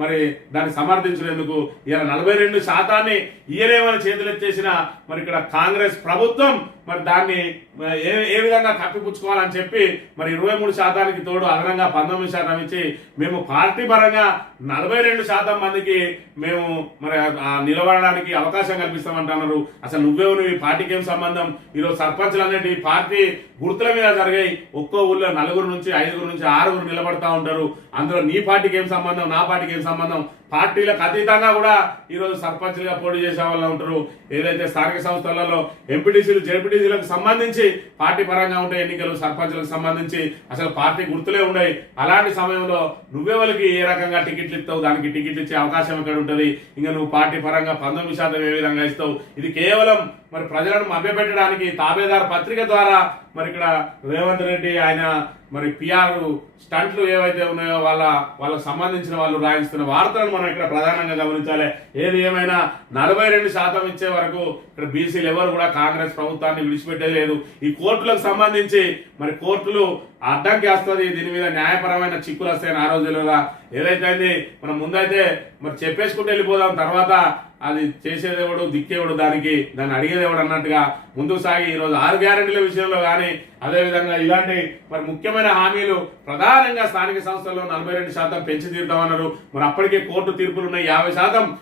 మరి దాన్ని సమర్థించినందుకు ఇలా 42% ఇయ్యలేమని చేతులెత్తేసిన మరి ఇక్కడ కాంగ్రెస్ ప్రభుత్వం మరి దాన్ని ఏ విధంగా కప్పిపుచ్చుకోవాలని చెప్పి మరి 23%కి తోడు అదనంగా 19% ఇచ్చి మేము పార్టీ పరంగా 42% మందికి మేము మరి నిలబడడానికి అవకాశం కల్పిస్తామంటున్నారు. అసలు నువ్వు ఈ పార్టీకి ఏం సంబంధం? ఈరోజు సర్పంచ్లు అనేది పార్టీ గుర్తుల మీద జరిగాయి. ఒక్కో ఊళ్ళో 4 నుంచి 5 నుంచి 6 నిలబడతా ఉంటారు. అందులో నీ పార్టీకి ఏం సంబంధం, నా పార్టీకి ఏం సంబంధం? పార్టీలకు అతీతంగా కూడా ఈరోజు సర్పంచ్లుగా పోటీ చేసే వాళ్ళు ఉంటారు. ఏదైతే స్థానిక సంస్థలలో ఎంపీటీసీలు జెడ్పీటీసీలకు సంబంధించి పార్టీ పరంగా ఉండే ఎన్నికలు, సర్పంచ్లకు సంబంధించి అసలు పార్టీ గుర్తులే ఉన్నాయి. అలాంటి సమయంలో నువ్వెవరికి ఏ రకంగా టికెట్లు ఇస్తావు? దానికి టికెట్లు ఇచ్చే అవకాశం ఎక్కడ ఉంటుంది? ఇంకా నువ్వు పార్టీ పరంగా 19% ఏ విధంగా ఇస్తావు? ఇది కేవలం మరి ప్రజలను మభ్యపెట్టడానికి తాబేదార్ పత్రిక ద్వారా మరి ఇక్కడ రేవంత్ రెడ్డి ఆయన మరి పిఆర్ స్టంట్లు ఏవైతే ఉన్నాయో వాళ్ళకు సంబంధించిన వాళ్ళు రాయిస్తున్న వార్తలను మనం ఇక్కడ ప్రధానంగా గమనించాలి. ఏది ఏమైనా 42% ఇచ్చే వరకు ఇక్కడ బీసీలు ఎవరు కూడా కాంగ్రెస్ ప్రభుత్వాన్ని విడిచిపెట్టలేదు. ఈ కోర్టులకు సంబంధించి మరి కోర్టులు అడ్డంకి వస్తుంది, దీని మీద న్యాయపరమైన చిక్కులు వస్తాయని ఆ రోజు తెలియదా? ఏదైతే మనం ముందైతే మరి చెప్పేసుకుంటూ వెళ్ళిపోదాం, తర్వాత అది చేసేదేవుడు దిక్కేవుడు దాన్ని అడిగేదేవుడు అన్నట్టుగా ముందుకు సాగి ఈరోజు 6 గ్యారెంటీల విషయంలో కానీ అదేవిధంగా ఇలాంటి మరి ముఖ్యమైన హామీలు ప్రధానంగా స్థానిక సంస్థల్లో 42% పెంచి తీరుతామన్నారు. మరి అప్పటికే కోర్టు తీర్పులు ఉన్నాయి 50%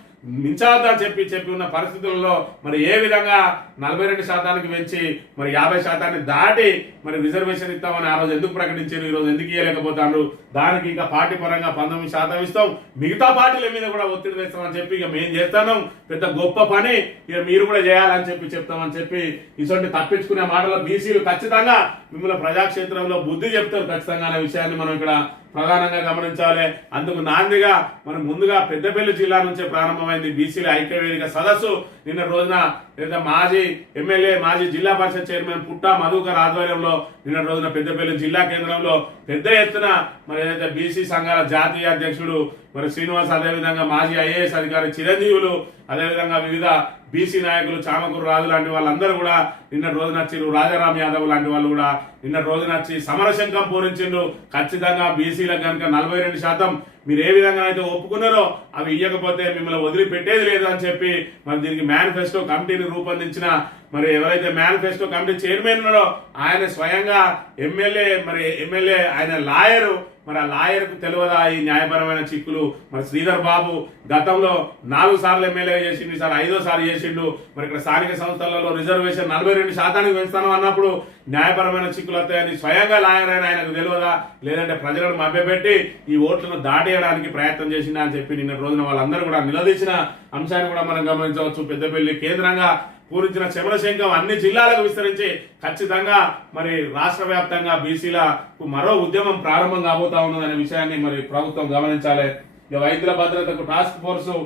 మించవద్దని చెప్పి ఉన్న పరిస్థితుల్లో మరి ఏ విధంగా 42% పెంచి మరి 50% దాటి మరి రిజర్వేషన్ ఇస్తామని ఆ రోజు ఎందుకు ప్రకటించారు, ఈ రోజు ఎందుకు ఇవ్వలేకపోతారు? దానికి ఇంకా పార్టీ పరంగా 19% ఇస్తాం, మిగతా పార్టీల మీద కూడా ఒత్తిడి తెస్తామని చెప్పి ఇక మేము చేస్తాను, పెద్ద గొప్ప పని ఇక మీరు కూడా చేయాలని చెప్తామని చెప్పి ఇటువంటి తప్పించుకునే మాటలు బీసీలు ఖచ్చితంగా మిమ్మల్ని ప్రజాక్షేత్రంలో బుద్ధి చెప్తారు ఖచ్చితంగా అనే విషయాన్ని మనం ఇక్కడ ప్రధానంగా గమనించాలి. అందుకు నాందిగా మనం ముందుగా పెద్దపల్లి జిల్లా నుంచే ప్రారంభమైంది బీసీల ఐక్యవేదిక సదస్సు. నిన్న రోజున లేదా మాజీ ఎమ్మెల్యే మాజీ జిల్లా పరిషత్ చైర్మన్ పుట్టా మధుకర్ ఆధ్వర్యంలో నిన్న రోజున పెద్దపల్లి జిల్లా కేంద్రంలో పెద్ద ఎత్తున మరి ఏదైతే బీసీ సంఘాల జాతీయ అధ్యక్షుడు మరి శ్రీనివాస్, అదేవిధంగా మాజీ ఐఏఎస్ అధికారి చిరంజీవులు, అదేవిధంగా వివిధ బీసీ నాయకులు చామకూరు రాజు లాంటి వాళ్ళందరూ కూడా నిన్న రోజున వచ్చిండ్రు. రాజారాం యాదవ్ లాంటి వాళ్ళు కూడా నిన్న రోజున వచ్చి సమరశంఖం పూరించిండ్రు. ఖచ్చితంగా బీసీలకు కనుక 42% మీరు ఏ విధంగా అయితే ఒప్పుకున్నారో అవి ఇవ్వకపోతే మిమ్మల్ని వదిలిపెట్టేది లేదు అని చెప్పి మరి దీనికి మేనిఫెస్టో కమిటీని రూపొందించిన మరి ఎవరైతే మేనిఫెస్టో కమిటీ చైర్మన్ ఉన్నారో ఆయన స్వయంగా ఎమ్మెల్యే ఆయన లాయరు. మరి ఆ లాయర్కు తెలియదా ఈ న్యాయపరమైన చిక్కులు? మరి శ్రీధర్ బాబు గతంలో 4 సార్లు ఎమ్మెల్యే చేసిండు, ఈసారి 5వ సారి చేసిండు. మరి ఇక్కడ స్థానిక సంస్థలలో రిజర్వేషన్ 42% పెంచుతాను అన్నప్పుడు న్యాయపరమైన చిక్కులు వస్తాయని స్వయంగా లాయర్ అయిన ఆయనకు తెలియదా? లేదంటే ప్రజలను మభ్యపెట్టి ఈ ఓట్లను దాటేయడానికి ప్రయత్నం చేసిందా అని చెప్పి నిన్న రోజున వాళ్ళందరూ కూడా నిలదీసిన అంశాన్ని కూడా మనం గమనించవచ్చు. పెద్దపల్లి కేంద్రంగా పూరించిన చమరశంఖం అన్ని జిల్లాలకు విస్తరించి ఖచ్చితంగా మరి రాష్ట్ర వ్యాప్తంగా బీసీలకు మరో ఉద్యమం ప్రారంభం కాబోతా ఉన్నదనే విషయాన్ని మరి ప్రభుత్వం గమనించాలి. ఇక వైద్యుల భద్రతకు టాస్క్ ఫోర్సు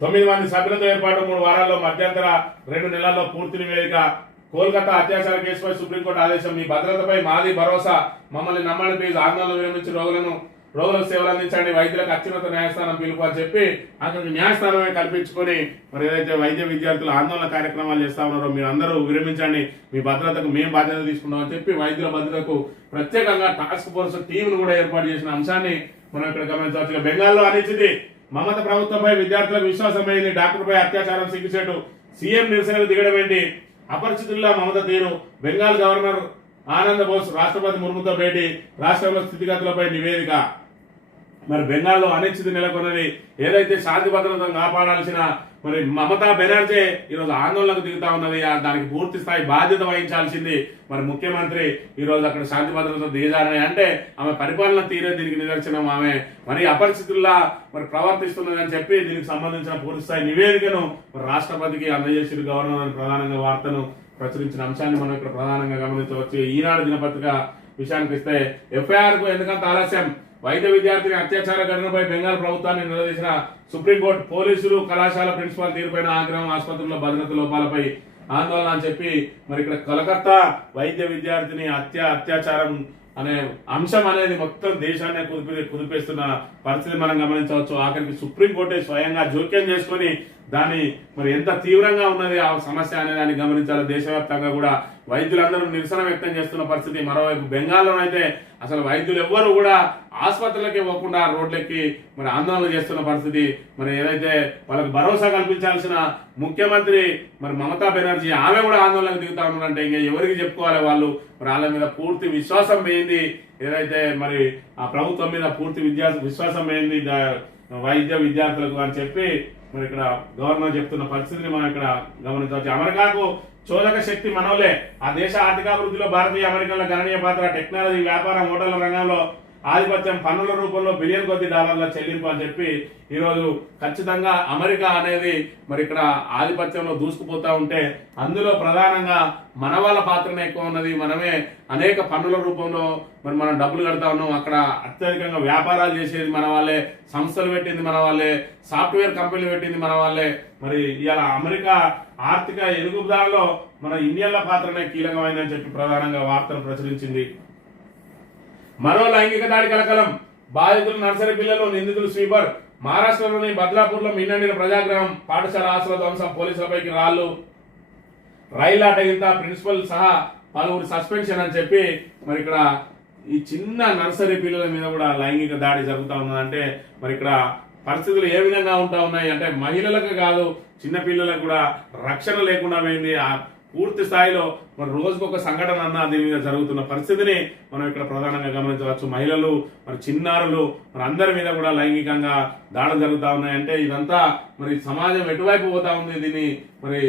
9 మంది సభ్యులతో ఏర్పాటు 3 వారాల్లో మధ్యంతర 2 నెలల్లో పూర్తి నివేదిక. కోల్కతా అత్యాచార కేసుపై సుప్రీంకోర్టు ఆదేశం. మీ భద్రతపై మాది భరోసా, మమ్మల్ని నమ్మని ప్లీజ్, ఆందోళన విరమించి రోగులకు సేవలు అందించండి, వైద్యులకు అత్యున్నత న్యాయస్థానం పిలుపు అని చెప్పి అక్కడికి న్యాయస్థానమే కల్పించుకొని మరి ఏదైతే వైద్య విద్యార్థులు ఆందోళన కార్యక్రమాలు చేస్తా ఉన్నారో మీరు అందరూ విరమించండి, మీ భద్రతకు మేము బాధ్యత తీసుకున్నామని చెప్పి వైద్యుల భద్రతకు ప్రత్యేకంగా టాస్క్ ఫోర్స్ టీంను కూడా ఏర్పాటు చేసిన అంశాన్ని మనం ఇక్కడ గమనించవచ్చు. బెంగాల్లో అనిశ్చితి, మమత ప్రభుత్వంపై విద్యార్థులకు విశ్వాసం అయింది, డాక్టర్పై అత్యాచారం సిగ్గుచేటు, సీఎం నిరసనకు దిగడం ఏంటి, అపరిచితుల్లా మమత తీరు, బెంగాల్ గవర్నర్ ఆనంద్ బోస్ రాష్ట్రపతి ముర్ముతో భేటీ, రాష్ట్రంలో స్థితిగతులపై నివేదిక. మరి బెంగాల్లో అనిశ్చితి నెలకొన్నది. ఏదైతే శాంతి భద్రతను కాపాడాల్సిన మరి మమతా బెనర్జీ ఈరోజు ఆందోళనకు దిగుతా ఉన్నది. దానికి పూర్తి స్థాయి బాధ్యత వహించాల్సింది మరి ముఖ్యమంత్రి. ఈరోజు అక్కడ శాంతి భద్రత దిగజారని అంటే ఆమె పరిపాలన తీరే దీనికి నిదర్శనం. ఆమె మరి అపరిస్థితుల్లా మరి ప్రవర్తిస్తున్నదని చెప్పి దీనికి సంబంధించిన పూర్తి స్థాయి నివేదికను మరి రాష్ట్రపతికి అందజేసిన గవర్నర్ అని ప్రధానంగా వార్తను ప్రచురించిన అంశాన్ని మనం ఇక్కడ ప్రధానంగా గమనించవచ్చు. ఈనాడు దినపత్రిక విషయానికి ఇస్తే ఎఫ్ఐఆర్ కు ఎందుకంత ఆలస్యం, వైద్య విద్యార్థిని అత్యాచార ఘటనపై బెంగాల్ ప్రభుత్వాన్ని నిలదీసిన సుప్రీంకోర్టు, పోలీసులు కళాశాల ప్రిన్సిపాల్ తీరుపైన ఆగ్రహం, ఆసుపత్రుల్లో భద్రత లోపాలపై ఆందోళన అని చెప్పి మరి ఇక్కడ కలకత్తా వైద్య విద్యార్థిని అత్యాచారం అనే అంశం అనేది మొత్తం దేశాన్ని కుదిపేస్తున్న పరిస్థితి మనం గమనించవచ్చు. ఆఖరికి సుప్రీంకోర్టే స్వయంగా జోక్యం చేసుకుని దాన్ని మరి ఎంత తీవ్రంగా ఉన్నది ఆ సమస్య అనే దాన్ని గమనించాలి. దేశవ్యాప్తంగా కూడా వైద్యులందరూ నిరసన వ్యక్తం చేస్తున్న పరిస్థితి. మరోవైపు బెంగాల్లో అయితే అసలు వైద్యులు ఎవ్వరూ కూడా ఆసుపత్రులకి పోకుండా రోడ్లెక్కి మరి ఆందోళన చేస్తున్న పరిస్థితి. మరి ఏదైతే వాళ్ళకి భరోసా కల్పించాల్సిన ముఖ్యమంత్రి మరి మమతా బెనర్జీ ఆమె కూడా ఆందోళనకు దిగుతా ఉన్నారంటే ఇంకా ఎవరికి చెప్పుకోవాలి? వాళ్ళు మరి వాళ్ళ మీద పూర్తి విశ్వాసం పోయింది. ఏదైతే మరి ఆ ప్రభుత్వం మీద పూర్తి విశ్వాసం పోయింది వైద్య విద్యార్థులకు అని చెప్పి మరి ఇక్కడ గవర్నర్ చెప్తున్న పరిస్థితిని మనం ఇక్కడ గమనించవచ్చు. అమెరికాకు చోదక శక్తి మనోలే. ఆ దేశ ఆర్థికాభివృద్ధిలో భారతీయ అమెరికన్ల గణనీయ పాత్ర. టెక్నాలజీ, వ్యాపారం, హోటళ్ల రంగంలో ఆధిపత్యం, పన్నుల రూపంలో బిలియన్ కొద్ది డాలర్ల చెల్లింపు అని చెప్పి ఈరోజు ఖచ్చితంగా అమెరికా అనేది మరి ఇక్కడ ఆధిపత్యంలో దూసుకుపోతా ఉంటే అందులో ప్రధానంగా మన వాళ్ళ పాత్రనే ఎక్కువ ఉన్నది. మనమే అనేక పన్నుల రూపంలో మరి మనం డబ్బులు కడతా ఉన్నాం. అక్కడ అత్యధికంగా వ్యాపారాలు చేసేది మన వాళ్ళే, సంస్థలు పెట్టింది మన వాళ్ళే, సాఫ్ట్వేర్ కంపెనీలు పెట్టింది మన వాళ్ళే. మరి ఇలా అమెరికా ఆర్థిక ఎదుగుదలలో మన ఇండియన్ల పాత్రనే కీలకమైందని చెప్పి ప్రధానంగా వార్తలు ప్రచురించింది. మరో లైంగిక దాడి కలకలం, బాధితులు నర్సరీ పిల్లలు, నిందితులు స్వీపర్. మహారాష్ట్రలోని బద్లాపూర్లో మిన్నండిన ప్రజాగ్రహం, పాఠశాల ఆస్తుల ధ్వంసం, పోలీసులపైకి రాళ్లు, రైలు అటగింత, ప్రిన్సిపల్ సహా పలువురు సస్పెన్షన్ అని చెప్పి మరి ఇక్కడ ఈ చిన్న నర్సరీ పిల్లల మీద కూడా లైంగిక దాడి జరుగుతూ ఉన్నదంటే మరి ఇక్కడ పరిస్థితులు ఏ విధంగా ఉంటా ఉన్నాయి అంటే మహిళలకు కాదు చిన్న పిల్లలకు కూడా రక్షణ లేకుండా పోయింది. పూర్తి స్థాయిలో మరి రోజుకు ఒక సంఘటన అన్న దీని మీద జరుగుతున్న పరిస్థితిని మనం ఇక్కడ ప్రధానంగా గమనించవచ్చు. మహిళలు మరి చిన్నారులు మరి అందరి మీద కూడా లైంగికంగా దాడులు జరుగుతూ ఉన్నాయంటే ఇదంతా మరి సమాజం ఎటువైపు పోతా ఉంది, దీన్ని మరి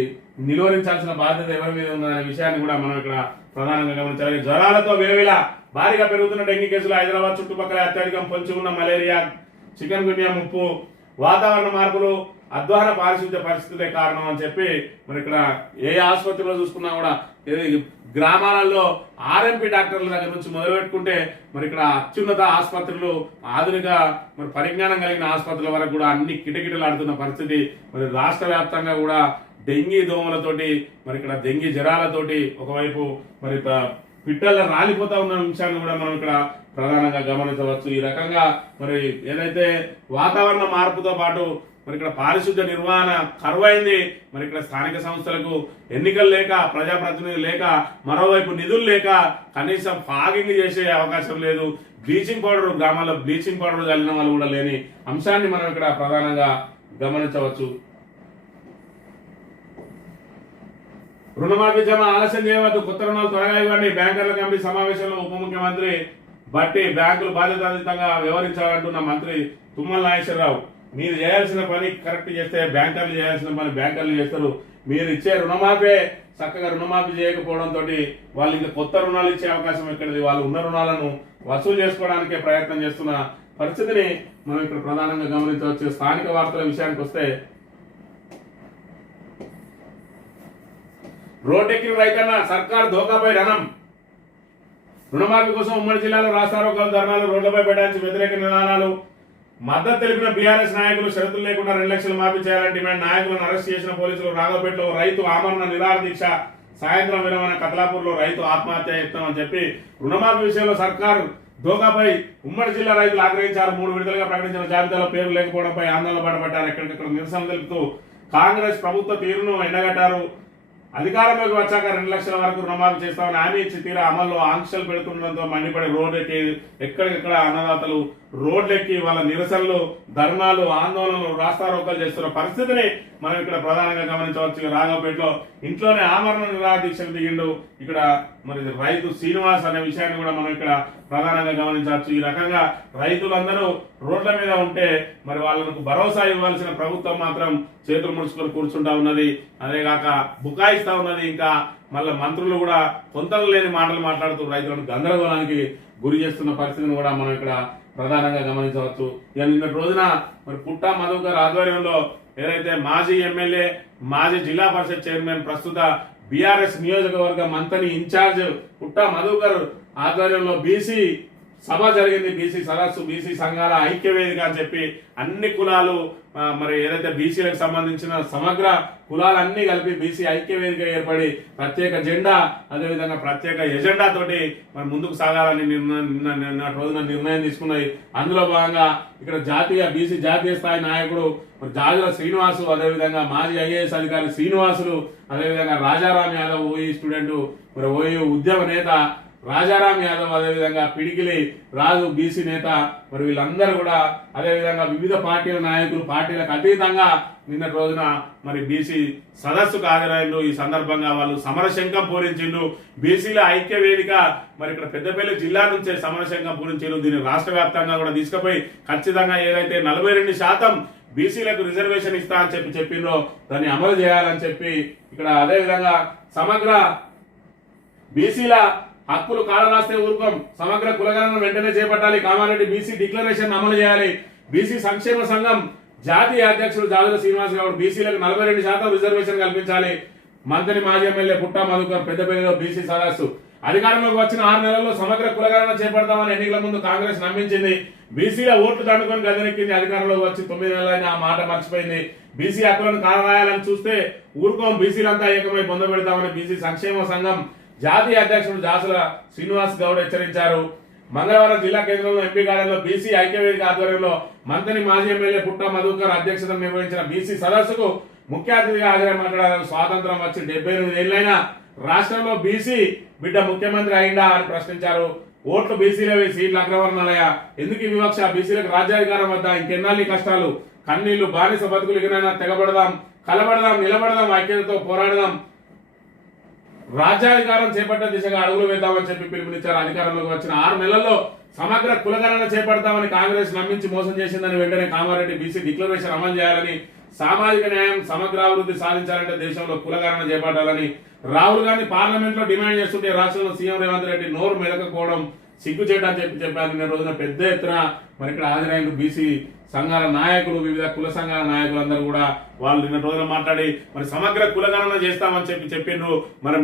నిలువరించాల్సిన బాధ్యత ఎవరి మీద ఉందనే విషయాన్ని కూడా మనం ఇక్కడ ప్రధానంగా గమనించాలి. జ్వరాలతో విలవిల భారీగా పెరుగుతున్న డెంగీ కేసులు, హైదరాబాద్ చుట్టుపక్కల అత్యధికం పొంచి ఉన్న మలేరియా, చికెన్ గున్యా ముప్పు, వాతావరణ మార్పులు, అధ్వాన పారిశుద్ధ్య పరిస్థితులే కారణం అని చెప్పి మరి ఇక్కడ ఏ ఆసుపత్రిలో చూసుకున్నా కూడా గ్రామాలలో ఆర్ఎంపీ డాక్టర్ల దగ్గర నుంచి మొదలుపెట్టుకుంటే మరి ఇక్కడ అత్యున్నత ఆసుపత్రులు, ఆధునిక మరి పరిజ్ఞానం కలిగిన ఆసుపత్రుల వరకు కూడా అన్ని కిటకిటలాడుతున్న పరిస్థితి. మరి రాష్ట్ర వ్యాప్తంగా కూడా డెంగీ దోమలతోటి మరి ఇక్కడ డెంగీ జ్వరాలతోటి ఒకవైపు మరి పిట్టల్లో రాలిపోతా ఉన్న విషయాన్ని కూడా మనం ఇక్కడ ప్రధానంగా గమనించవచ్చు. ఈ రకంగా మరి ఏదైతే వాతావరణ మార్పుతో పాటు మరి ఇక్కడ పారిశుద్ధ్య నిర్వహణ కరువైంది. మరి ఇక్కడ స్థానిక సంస్థలకు ఎన్నికలు లేక, ప్రజాప్రతినిధులు లేక, మరోవైపు నిధులు లేక కనీసం ఫాగింగ్ చేసే అవకాశం లేదు. బ్లీచింగ్ పౌడర్, గ్రామాల్లో బ్లీచింగ్ పౌడర్ చల్లిన వాళ్ళు కూడా లేని అంశాన్ని మనం ఇక్కడ ప్రధానంగా గమనించవచ్చు. రుణమాఫీ జమ ఆలస్యం చేయవద్దు, కొత్త రుణాలు త్వరగా ఇవ్వండి. బ్యాంకర్ల కమిటీ సమావేశంలో ఉప ముఖ్యమంత్రి బట్టి బ్యాంకులు బాధ్యతాయుతంగా వ్యవహరించాలంటున్న మంత్రి తుమ్మల నాగేశ్వరరావు. మీరు చేయాల్సిన పని కరెక్ట్ చేస్తే బ్యాంకర్లు చేయాల్సిన పని బ్యాంకర్లు చేస్తారు. మీరు ఇచ్చే రుణమాఫీ చక్కగా రుణమాఫీ చేయకపోవడంతో వాళ్ళు ఇంకా కొత్త రుణాలు ఇచ్చే అవకాశం ఎక్కడిది? వాళ్ళు ఉన్న రుణాలను వసూలు చేసుకోవడానికే ప్రయత్నం చేస్తున్న పరిస్థితిని మనం ఇక్కడ ప్రధానంగా గమనించవచ్చు. స్థానిక వార్తల విషయానికి వస్తే, రోడ్డెక్కిన రైతన్న సర్కార్ ధోకాపై రణం. రుణమాఫీ కోసం ఉమ్మడి జిల్లాలో రాస్తారోకోలు, ధర్నాలు, రోడ్లపై పెట్టడానికి వ్యతిరేక నినాదాలు. మద్దతు తెలిపిన బీఆర్ఎస్ నాయకులు షరతులు లేకుండా 2 లక్షలు మాఫీ చేయాలని డిమాండ్. నాయకులను అరెస్ట్ చేసిన పోలీసులు. రాఘవపేటలో రైతు ఆమరణ నిరాహార దీక్ష. సాయంత్రం విరమణ. కతలాపూర్లో రైతు ఆత్మహత్య యత్నం అని చెప్పి రుణమాఫీ విషయంలో సర్కారు ధోకాపై ఉమ్మడి జిల్లా రైతులు ఆగ్రహించారు. 3 విడతలుగా ప్రకటించిన జాబితాలో పేర్లు లేకపోవడంపై ఆందోళన పడబట్టారు. ఎక్కడికక్కడ నిరసన తెలుపుతూ కాంగ్రెస్ ప్రభుత్వ తీరును ఎండగట్టారు. అధికారంలోకి వచ్చాక 2 లక్షల వరకు రుణమాఫీ చేస్తామని హామీ ఇచ్చి తీరా అమల్లో ఆంక్షలు పెడుతుండడంతో మండిపడి రోడ్డెక్కి ఎక్కడికెక్కడ అన్నదాతలు రోడ్లెక్కి వాళ్ళ నిరసనలు, ధర్నాలు, ఆందోళనలు, రాస్తారోకలు చేస్తున్న పరిస్థితిని మనం ఇక్కడ ప్రధానంగా గమనించవచ్చు. రాఘవపేటలో ఇంట్లోనే ఆమరణ నిరాహార దీక్షలు దిగిండు ఇక్కడ మరి రైతు శ్రీనివాస్ అనే విషయాన్ని కూడా మనం ఇక్కడ ప్రధానంగా గమనించవచ్చు. ఈ రకంగా రైతులందరూ రోడ్ల మీద ఉంటే మరి వాళ్ళకు భరోసా ఇవ్వాల్సిన ప్రభుత్వం మాత్రం చేతులు ముడుచుకొని కూర్చుంటా ఉన్నది. అదేగాక బుకాయిస్తా ఉన్నది. ఇంకా మళ్ళీ మంత్రులు కూడా పొంతలు లేని మాటలు మాట్లాడుతూ రైతులను గందరగోళానికి గురి చేస్తున్న పరిస్థితిని కూడా మనం ఇక్కడ ప్రధానంగా గమనించవచ్చు. నిన్నటి రోజున మరి పుట్టా మధుకర్ ఆధ్వర్యంలో ఏదైతే మాజీ ఎమ్మెల్యే, మాజీ జిల్లా పరిషత్ చైర్మన్, ప్రస్తుత బీఆర్ఎస్ నియోజకవర్గ మంత్రి ఇన్ఛార్జ్ పుట్టా మధుకర్ ఆధ్వర్యంలో బీసీ సభ జరిగింది. బీసీ సదస్సు, బీసీ సంఘాల ఐక్యవేదిక అని చెప్పి అన్ని కులాలు మరి ఏదైతే బీసీలకు సంబంధించిన సమగ్ర కులాలన్నీ కలిపి బీసీ ఐక్యవేదిక ఏర్పడి ప్రత్యేక జెండా, అదేవిధంగా ప్రత్యేక ఎజెండా తోటి మరి ముందుకు సాగాలని నిన్న రోజున నిర్ణయం తీసుకున్నాయి. అందులో భాగంగా ఇక్కడ బీసీ జాతీయ స్థాయి నాయకుడు మరి జాజుల శ్రీనివాసు, అదేవిధంగా మాజీ ఐఏఎస్ అధికారి శ్రీనివాసులు, అదేవిధంగా రాజారాం యాదవ్ ఓయూ స్టూడెంట్, మరి ఓయూ ఉద్యమ నేత రాజారాం యాదవ్, అదేవిధంగా పిడికిలి రాజు బీసీ నేత, మరి వీళ్ళందరూ కూడా అదేవిధంగా వివిధ పార్టీల నాయకులు, పార్టీలకు అతీతంగా నిన్నటి రోజున మరి బీసీ సదస్సుకు హాజరైండు. ఈ సందర్భంగా వాళ్ళు సమరశంఖం పూరించిండు. బీసీల ఐక్య వేదిక మరి ఇక్కడ పెద్దపల్లి జిల్లా నుంచే సమరశంఖం పూరించారు. దీన్ని రాష్ట్ర వ్యాప్తంగా కూడా తీసుకుపోయి ఖచ్చితంగా ఏదైతే 42% బీసీలకు రిజర్వేషన్ ఇస్తా అని చెప్పిండ్రో దాన్ని అమలు చేయాలని చెప్పి ఇక్కడ అదేవిధంగా సమగ్ర బీసీల హక్కులు కాలరాస్తే ఊరుకోం, సమగ్ర కులగణన వెంటనే చేపట్టాలి, కామారెడ్డి బీసీ డిక్లరేషన్ అమలు చేయాలి. బీసీ సంక్షేమ సంఘం జాతీయ అధ్యక్షుడు జాజుల శ్రీనివాస్ గౌడ్ బీసీలకు 42% రిజర్వేషన్ కల్పించాలి. మంత్రి మాజీ ఎమ్మెల్యే పుట్టా మధుకర్ పెద్దపల్లిలో బీసీ సదస్సు. అధికారంలోకి వచ్చిన 6 నెలల్లో సమగ్ర కులగణన చేపడతామని ఎన్నికల ముందు కాంగ్రెస్ నమ్మించింది. బీసీల ఓట్లు దండుకొని గదనెక్కింది. అధికారంలోకి వచ్చి 9 నెలలైన ఆ మాట మర్చిపోయింది. బీసీ హక్కులను కాలరాయాలని చూస్తే ఊరుకోం, బీసీలంతా ఏకమై పొందబెడతామని బీసీ సంక్షేమ సంఘం జాతీయ అధ్యక్షుడు జాజుల శ్రీనివాస్ గౌడ్ హెచ్చరించారు. మంగళవారం జిల్లా కేంద్రంలో ఎంపీ గార్డెన్లో బీసీ ఐక్యవేదిక ఆధ్వర్యంలో మంత్రి మాజీ ఎమ్మెల్యే పుట్టా మధుకర్ అధ్యక్షతను నిర్వహించిన బీసీ సదస్సుకు ముఖ్య అతిథిగా హాజరై మాట్లాడారు. స్వాతంత్రం వచ్చి 78 ఏళ్లైనా రాష్ట్రంలో బీసీ బిడ్డ ముఖ్యమంత్రి అయిందా అని ప్రశ్నించారు. ఓట్లు బీసీలవి, సీట్లు అగ్రవర్ణాలయ, ఎందుకు ఈ వివక్ష? బీసీలకు రాజ్యాధికారం వద్ద ఇంకెన్నాళ్ళు కష్టాలు, కన్నీళ్లు, బానిస బతుకులు ఎగిరైనా తెగబడదాం, కలబడదాం, నిలబడదాం, ఐక్యతతో పోరాడదాం. రాజ్యాధికారం చేపట్టే దిశగా అడుగులు వేద్దామని చెప్పి పిలుపునిచ్చారు. అధికారంలోకి వచ్చిన 6 నెలల్లో సమగ్ర కులగణన చేపడతామని కాంగ్రెస్ నమ్మించి మోసం చేసిందని వెంటనే కామారెడ్డి బీసీ డిక్లరేషన్ అమలు చేయాలని, సామాజిక న్యాయం సమగ్రాభివృద్ధి సాధించాలంటే దేశంలో కులగణన చేపట్టాలని రాహుల్ గాంధీ పార్లమెంట్ లో డిమాండ్ చేస్తుంటే రాష్ట్రంలో సీఎం రేవంత్ రెడ్డి నోరు మెలకపోవడం సిగ్గు చేయడానికి చెప్పారు. నిన్న రోజున పెద్ద ఎత్తున మరి ఇక్కడ హాజరైన బీసీ సంఘాల నాయకులు, వివిధ కుల సంఘాల నాయకులు అందరూ కూడా వాళ్ళు నిన్న రోజున మాట్లాడి మరి సమగ్ర కులగణన చేస్తామని చెప్పిండ్రు. మరి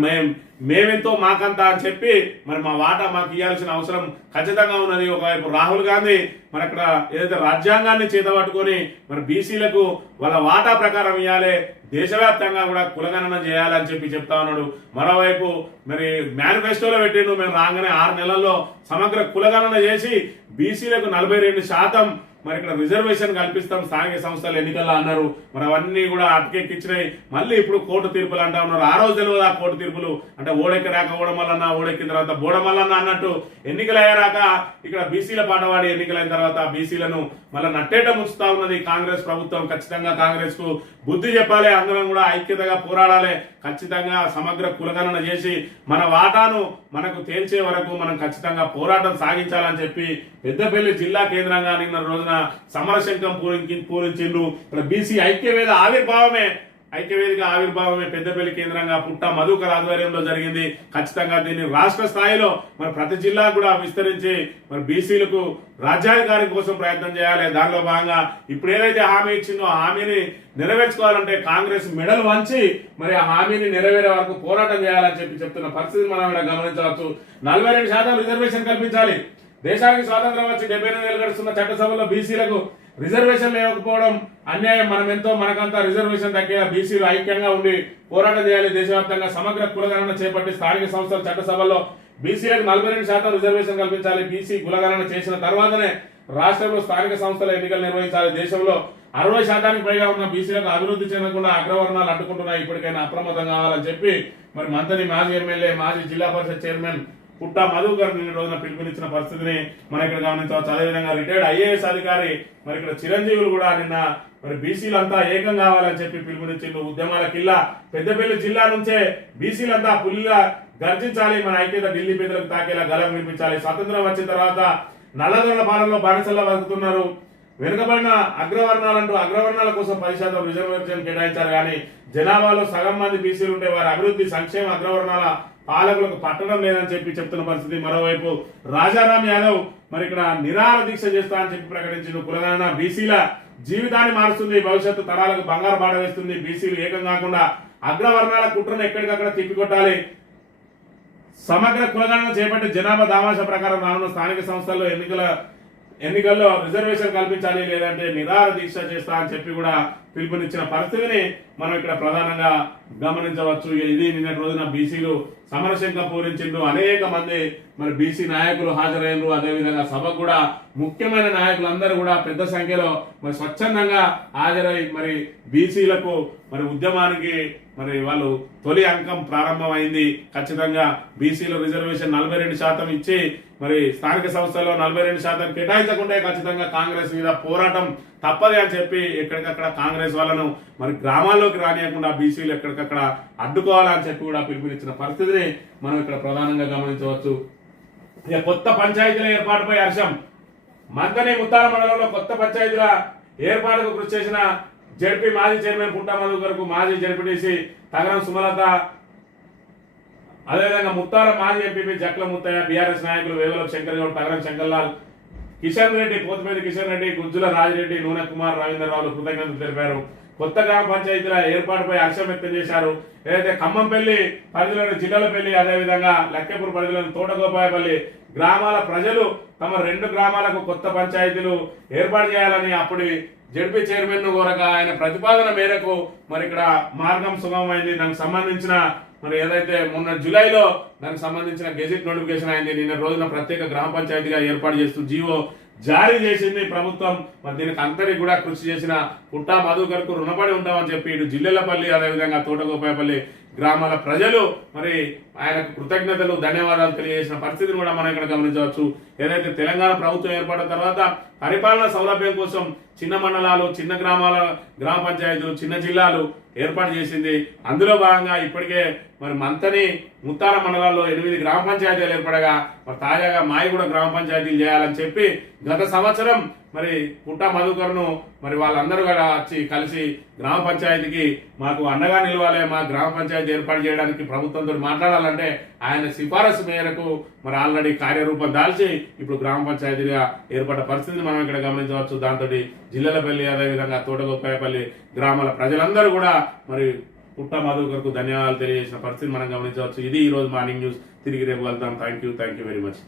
మేమెంతో మాకంతా అని చెప్పి మరి మా వాటా మాకు ఇవ్వాల్సిన అవసరం ఖచ్చితంగా ఉన్నది. ఒకవైపు రాహుల్ గాంధీ మరి అక్కడ ఏదైతే రాజ్యాంగాన్ని చేతబట్టుకొని మరి బీసీలకు వాళ్ళ వాటా ప్రకారం ఇవ్వాలి, దేశవ్యాప్తంగా కూడా కులగణన చేయాలని చెప్తా ఉన్నాడు. మరోవైపు మరి మేనిఫెస్టోలో పెట్టిండు, మేము రాగానే 6 నెలల్లో సమగ్ర కులగణన చేసి బీసీలకు 42% మరి ఇక్కడ రిజర్వేషన్ కల్పిస్తాం స్థానిక సంస్థల ఎన్నికల్లో అన్నారు. మరి అవన్నీ కూడా అటకెక్కించినాయి. మళ్ళీ ఇప్పుడు కోర్టు తీర్పులు అంటా ఉన్నారు. ఆ రోజు తెలియదు ఆ కోర్టు తీర్పులు అంటే ఓడెక్కి రాక ఓడమల్లన్న, ఓడెక్కిన తర్వాత బోడమల్లన్న అన్నట్టు ఎన్నికలు అయ్యారాక ఇక్కడ బీసీల పాటవాడి ఎన్నికలైన తర్వాత బీసీలను మళ్ళీ నట్టేట ముంచుతా ఉన్నది కాంగ్రెస్ ప్రభుత్వం. ఖచ్చితంగా కాంగ్రెస్ కు బుద్ధి చెప్పాలి, అందరం కూడా ఐక్యతగా పోరాడాలి. ఖచ్చితంగా సమగ్ర కులగణన చేసి మన వాటాను మనకు తేల్చే వరకు మనం ఖచ్చితంగా పోరాటం సాగించాలని చెప్పి పెద్దపల్లి జిల్లా కేంద్రంగా నిన్న రోజున సమరశంఖం పూరించిండ్రు. ఇక్కడ బీసీ ఐక్యవేదిక ఆవిర్భావమే పెద్దపల్లి కేంద్రంగా పుట్ట మధుకర్ ఆధ్వర్యంలో జరిగింది. ఖచ్చితంగా దీన్ని రాష్ట్ర స్థాయిలో మరి ప్రతి జిల్లా కూడా విస్తరించి మరి బీసీలకు రాజ్యాధికారం కోసం ప్రయత్నం చేయాలి. దానిలో భాగంగా ఇప్పుడు ఏదైతే హామీ ఇచ్చిందో ఆ హామీని నెరవేర్చుకోవాలంటే కాంగ్రెస్ మెడలు వంచి మరి ఆ హామీని నెరవేరే వరకు పోరాటం చేయాలని చెప్తున్న పరిస్థితి మనం ఇక్కడ గమనించవచ్చు. 42% రిజర్వేషన్ కల్పించాలి. దేశానికి స్వాతంత్రం వచ్చి 78 ఏళ్ళు గడుస్తున్న చట్టసభలో బీసీలకు రిజర్వేషన్ లేకపోవడం అన్యాయం. మనకంతా రిజర్వేషన్ తగ్గ బీసీలు ఐక్యంగా ఉండి పోరాటం చేయాలి. దేశవ్యాప్తంగా సమగ్ర కులగణన చేపట్టి స్థానిక సంస్థల చట్టసభల్లో బీసీలకు 42% రిజర్వేషన్ కల్పించాలి. బీసీ కులగణన చేసిన తర్వాతనే రాష్ట్రంలో స్థానిక సంస్థల ఎన్నికలు నిర్వహించాలి. దేశంలో 60% పైగా ఉన్న బీసీలకు అభివృద్ధి చెందకుండా అగ్రవర్ణాలు అడ్డుకుంటున్నాయి. ఇప్పటికైనా అప్రమత్తం కావాలని చెప్పి మరి మంత్రి, మాజీ ఎమ్మెల్యే, మాజీ జిల్లా పరిషత్ చైర్మన్ పుట్ట మధుకర్ నిన్న రోజున పిలుపునిచ్చిన పరిస్థితిని మనం ఇక్కడ గమనించవచ్చు. అదేవిధంగా రిటైర్డ్ ఐఏఎస్ అధికారి మరి ఇక్కడ చిరంజీవులు కూడా నిన్న మరి బీసీలంతా ఏకం కావాలని చెప్పి పిలుపునిచ్చిండు. ఉద్యమాల కిల్లా పెద్దపల్లి జిల్లా నుంచే బీసీలంతా పులిగా గర్జించాలి, మన ఐక్యత ఢిల్లీ పెద్దలకు తాకేలా గలం వినిపించాలి. స్వతంత్రం వచ్చిన తర్వాత నల్లదొరల పాలనలో బానిసల్లా బతుకుతున్నారు. వెనుకబడిన అగ్రవర్ణాల కోసం 10% రిజర్వేషన్ కేటాయించారు. కానీ జనాభాలో సగం మంది బీసీలు ఉంటే వారి అభివృద్ధి, సంక్షేమ అగ్రవర్ణాల పాలకులకు పట్టడం లేదని చెప్తున్న పరిస్థితి. మరోవైపు రాజారాం యాదవ్ మరి ఇక్కడ నిరాహార దీక్ష చేస్తా అని చెప్పి ప్రకటించిన కులగణన బీసీల జీవితాన్ని మారుస్తుంది, భవిష్యత్తు తరాలకు బంగారు బాట వేస్తుంది. బీసీలు ఏకం కాకుండా అగ్రవర్ణాల కుట్రను ఎక్కడికక్కడ తిప్పికొట్టాలి. సమగ్ర కులగణన చేపట్టి జనాభా దామాషా ప్రకారం రానున్న స్థానిక సంస్థల్లో ఎన్నికల్లో రిజర్వేషన్ కల్పించాలి, లేదంటే నిరాహార దీక్ష చేస్తా అని చెప్పి కూడా పిలుపునిచ్చిన పరిస్థితిని మనం ఇక్కడ ప్రధానంగా గమనించవచ్చు. ఇది నిన్నటి రోజున బీసీలు సమరశంఖం పూరించిండ్రు. అనేక మంది మరి బీసీ నాయకులు హాజరైనరు. అదేవిధంగా సభకు కూడా ముఖ్యమైన నాయకులందరూ కూడా పెద్ద సంఖ్యలో మరి స్వచ్ఛందంగా హాజరై మరి బీసీలకు మరి ఉద్యమానికి మరి వాళ్ళు తొలి అంకం ప్రారంభమైంది. ఖచ్చితంగా బీసీలో రిజర్వేషన్ 42% ఇచ్చి మరి స్థానిక సంస్థల్లో 42% కేటాయించకుంటే ఖచ్చితంగా కాంగ్రెస్ మీద పోరాటం తప్పదే అని చెప్పి ఎక్కడికక్కడ కాంగ్రెస్ వాళ్ళను మరి గ్రామాల్లోకి రానియకుండా బీసీలు ఎక్కడికక్కడ అడ్డుకోవాలని చెప్పి కూడా పిలుపునిచ్చిన పరిస్థితిని మనం ఇక్కడ ప్రధానంగా గమనించవచ్చు. ఇక కొత్త పంచాయతీల ఏర్పాటుపై హర్షం. మంతని ముత్తాల మండలంలో కొత్త పంచాయతీల ఏర్పాటుకు కృషి చేసిన జడ్పీ మాజీ చైర్మన్ పుట్ట మధుకర్కు మాజీ జడ్పీటీసీ తగరం సుమలత, అదేవిధంగా ముత్తాల మాజీ ఎంపీ జక్ల ముత్తయ్య, బీఆర్ఎస్ నాయకులు వేగుల శంకర్ గౌడ్, తగరం శంకర్లాల్, కిషన్ రెడ్డి, పోతిపేటి కిషన్ రెడ్డి, గుజ్జుల రాజిరెడ్డి, నూనె కుమార్, రవీంద్రరావులు కృతజ్ఞతలు తెలిపారు. కొత్త గ్రామ పంచాయతీల ఏర్పాటుపై హర్షం వ్యక్తం చేశారు. ఏదైతే ఖమ్మంపల్లి పరిధిలోని జిల్లాలపల్లి, అదేవిధంగా లక్కేపూర్ పరిధిలోని తోటగోపాయపల్లి గ్రామాల ప్రజలు తమ 2 గ్రామాలకు కొత్త పంచాయతీలు ఏర్పాటు చేయాలని అప్పుడు జడ్పీ చైర్మన్ కోరగా ఆయన ప్రతిపాదన మేరకు మరి ఇక్కడ మార్గం సుగమమైంది. దానికి సంబంధించిన మరి ఏదైతే మొన్న జూలైలో దానికి సంబంధించిన గెజిట్ నోటిఫికేషన్ అయింది. నిన్న రోజున ప్రత్యేక గ్రామ పంచాయతీగా ఏర్పాటు చేస్తూ జీవో జారీ చేసింది ప్రభుత్వం. మరి దీనికి అందరికి కూడా కృషి చేసిన పుట్టా మధుకర్కు రుణపడి ఉంటామని చెప్పి ఇటు జిల్లెలపల్లి, అదేవిధంగా తోటగోపాయపల్లి గ్రామాల ప్రజలు మరి ఆయనకు కృతజ్ఞతలు ధన్యవాదాలు తెలియజేసిన పరిస్థితిని కూడా మనం ఇక్కడ గమనించవచ్చు. ఏదైతే తెలంగాణ ప్రభుత్వం ఏర్పడిన తర్వాత పరిపాలన సౌలభ్యం కోసం చిన్న మండలాలు, చిన్న గ్రామాల గ్రామ పంచాయతీలు, చిన్న జిల్లాలు ఏర్పాటు చేసింది. అందులో భాగంగా ఇప్పటికే మరి మంతని, ముత్తార మండలాల్లో 8 గ్రామ పంచాయతీలు ఏర్పడగా మరి తాజాగా మాయిగూడ గ్రామ పంచాయతీలు చేయాలని చెప్పి గత సంవత్సరం మరి పుట్ట మధుకర్ను మరి వాళ్ళందరూ కూడా వచ్చి కలిసి గ్రామ పంచాయతీకి మాకు అండగా నిలవాలి, మా గ్రామ పంచాయతీ ఏర్పాటు చేయడానికి ప్రభుత్వంతో మాట్లాడాలంటే ఆయన సిఫారసు మేరకు మరి ఆల్రెడీ కార్యరూపం దాల్చి ఇప్పుడు గ్రామ పంచాయతీగా ఏర్పడ్డ పరిస్థితిని మనం ఇక్కడ గమనించవచ్చు. దాంతో జిల్లెలపల్లి, అదేవిధంగా తోటగొప్పాయపల్లి గ్రామాల ప్రజలందరూ కూడా మరి పుట్ట మధుకర్కు ధన్యవాదాలు తెలియజేసిన పరిస్థితిని మనం గమనించవచ్చు. ఇది ఈ రోజు మార్నింగ్ న్యూస్. తిరిగి రేపు వెళ్తాం. Thank you very much.